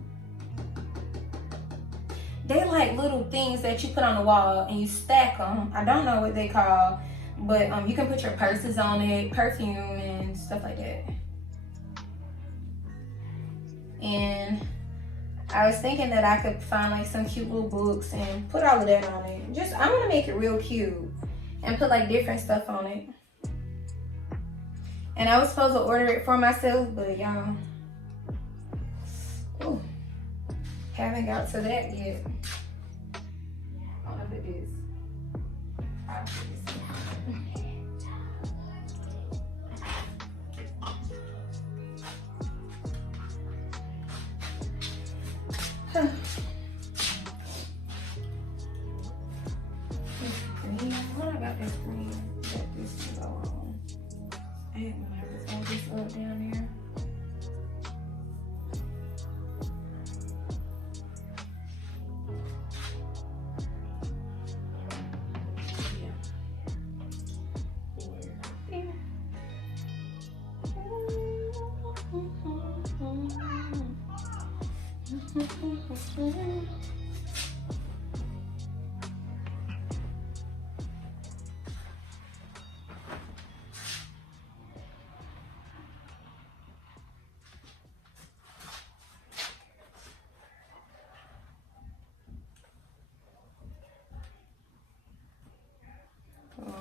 They like little things that you put on the wall and you stack them. I don't know what they call, but you can put your purses on it, perfume and stuff like that. And I was thinking that I could find like some cute little books and put all of that on it. I want to make it real cute and put like different stuff on it. And I was supposed to order it for myself, but y'all, haven't got to that yet. I'm gonna put this. I'll put this in. Green. What I got this green that this can go on. I didn't have to hold this up down there. Well,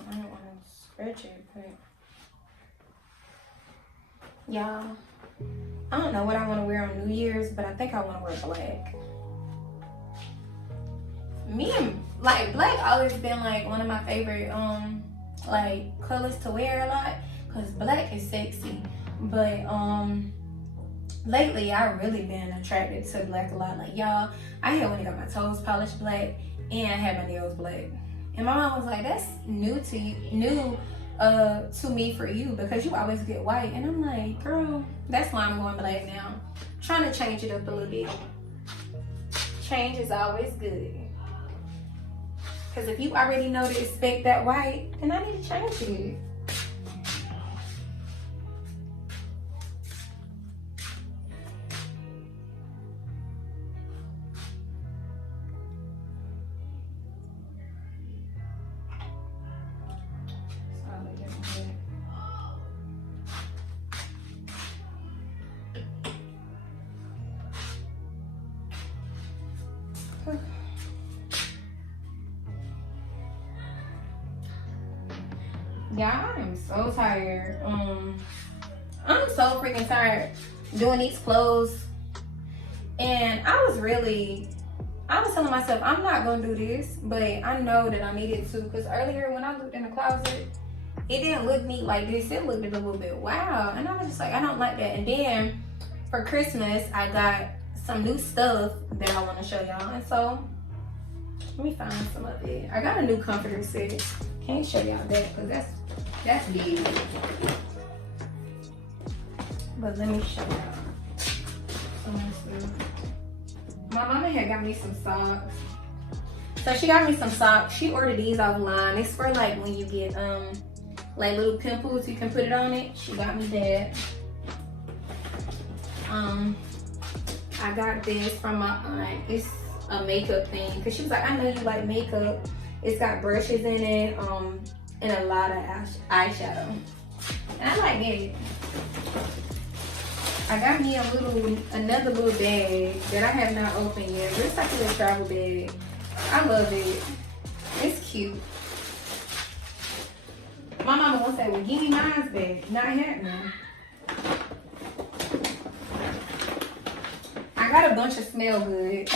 I don't want to scratch it, but y'all, I don't know what I want to wear on New Year's, but I think I want to wear black. Me and like black always been like one of my favorite like colors to wear a lot, because black is sexy. But lately I really been attracted to black a lot. Like y'all, I had when I got my toes polished black and I had my nails black. And my mom was like, that's new to you, to me for you, because you always get white. And I'm like, girl, that's why I'm going black now. I'm trying to change it up a little bit. Change is always good. Because if you already know to expect that white, then I need to change it. Yeah, I am so tired. I'm so freaking tired doing these clothes. And I was telling myself, I'm not gonna do this, but I know that I needed to, because earlier when I looked in the closet, it didn't look neat like this. It looked a little bit wild. And I was just like, I don't like that. And then for Christmas, I got some new stuff that I want to show y'all. And so, let me find some of it. I got a new comforter set. Can't show y'all that because that's big. But let me show y'all some stuff. My mama had got me some socks. So she got me some socks. She ordered these offline. It's for like when you get like little pimples, you can put it on it. She got me that. I got this from my aunt. It's a makeup thing, because she was like, I know you like makeup. It's got brushes in it, and a lot of eyeshadow. And I like it. I got me another little bag that I have not opened yet. But it's like a little travel bag. I love it. It's cute. My mama gonna say, well, give me mine's back. Not happening. I got a bunch of Smell Good.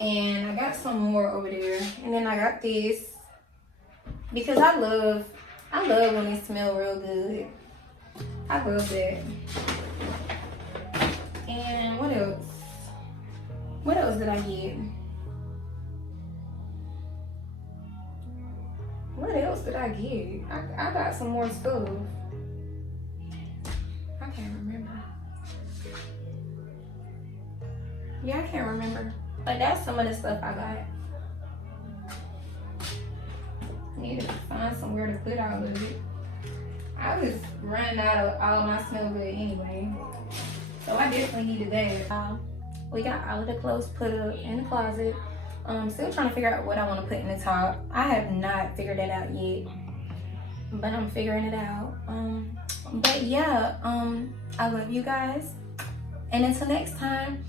And I got some more over there. And then I got this. Because I love when it smells real good. I love that. And what else? What else did I get? What else did I get? I got some more stuff. I can't remember. Yeah, I can't remember. But that's some of the stuff I got. Need to find somewhere to put all of it. I was running out of all my Smell Good anyway. So I definitely needed that. We got all of the clothes put up in the closet. Still trying to figure out what I want to put in the top. I have not figured that out yet, but I'm figuring it out. But yeah, I love you guys. And until next time,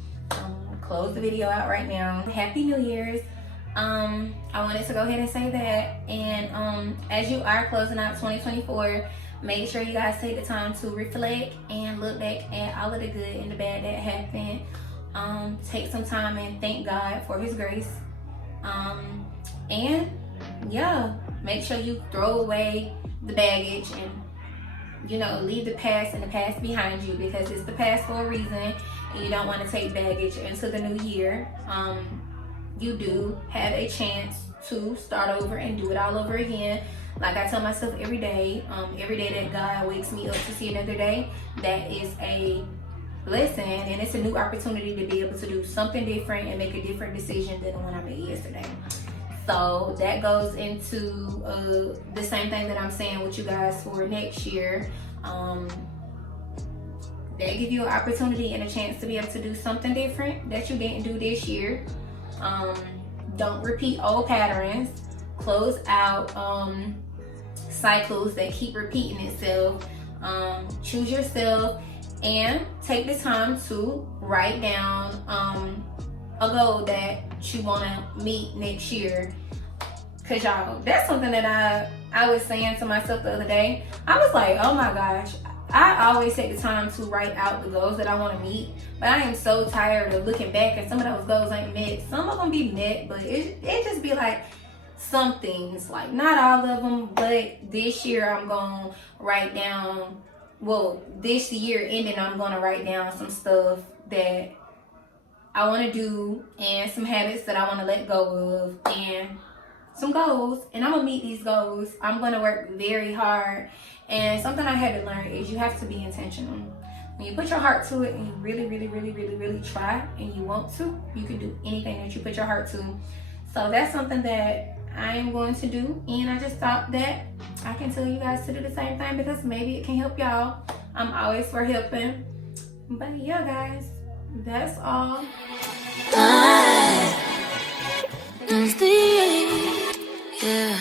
close the video out right now. Happy New Year's. I wanted to go ahead and say that. And as you are closing out 2024, make sure you guys take the time to reflect and look back at all of the good and the bad that happened. Take some time and thank God for his grace. And yeah, make sure you throw away the baggage and, you know, leave the past and the past behind you, because it's the past for a reason, and you don't want to take baggage into the new year. You do have a chance to start over and do it all over again. Like I tell myself every day that God wakes me up to see another day, that is a blessing, and it's a new opportunity to be able to do something different and make a different decision than the one I made yesterday. So that goes into the same thing that I'm saying with you guys for next year. they give you an opportunity and a chance to be able to do something different that you didn't do this year. Don't repeat old patterns. Close out cycles that keep repeating itself. Choose yourself and take the time to write down a goal that you want to meet next year. Cause y'all, that's something that I was saying to myself the other day. I was like, oh my gosh, I always take the time to write out the goals that I want to meet, but I am so tired of looking back and some of those goals ain't met. Some of them be met, but it just be like some things, like not all of them. But this year I'm gonna write down, well, this year ending, I'm gonna write down some stuff that I want to do and some habits that I want to let go of and some goals, and I'm gonna meet these goals. I'm gonna work very hard. And something I had to learn is you have to be intentional. When you put your heart to it and you really try and you want to, you can do anything that you put your heart to. So that's something that I am going to do, and I just thought that I can tell you guys to do the same thing because maybe it can help y'all. I'm always for helping. But yeah, guys, that's all. Yeah.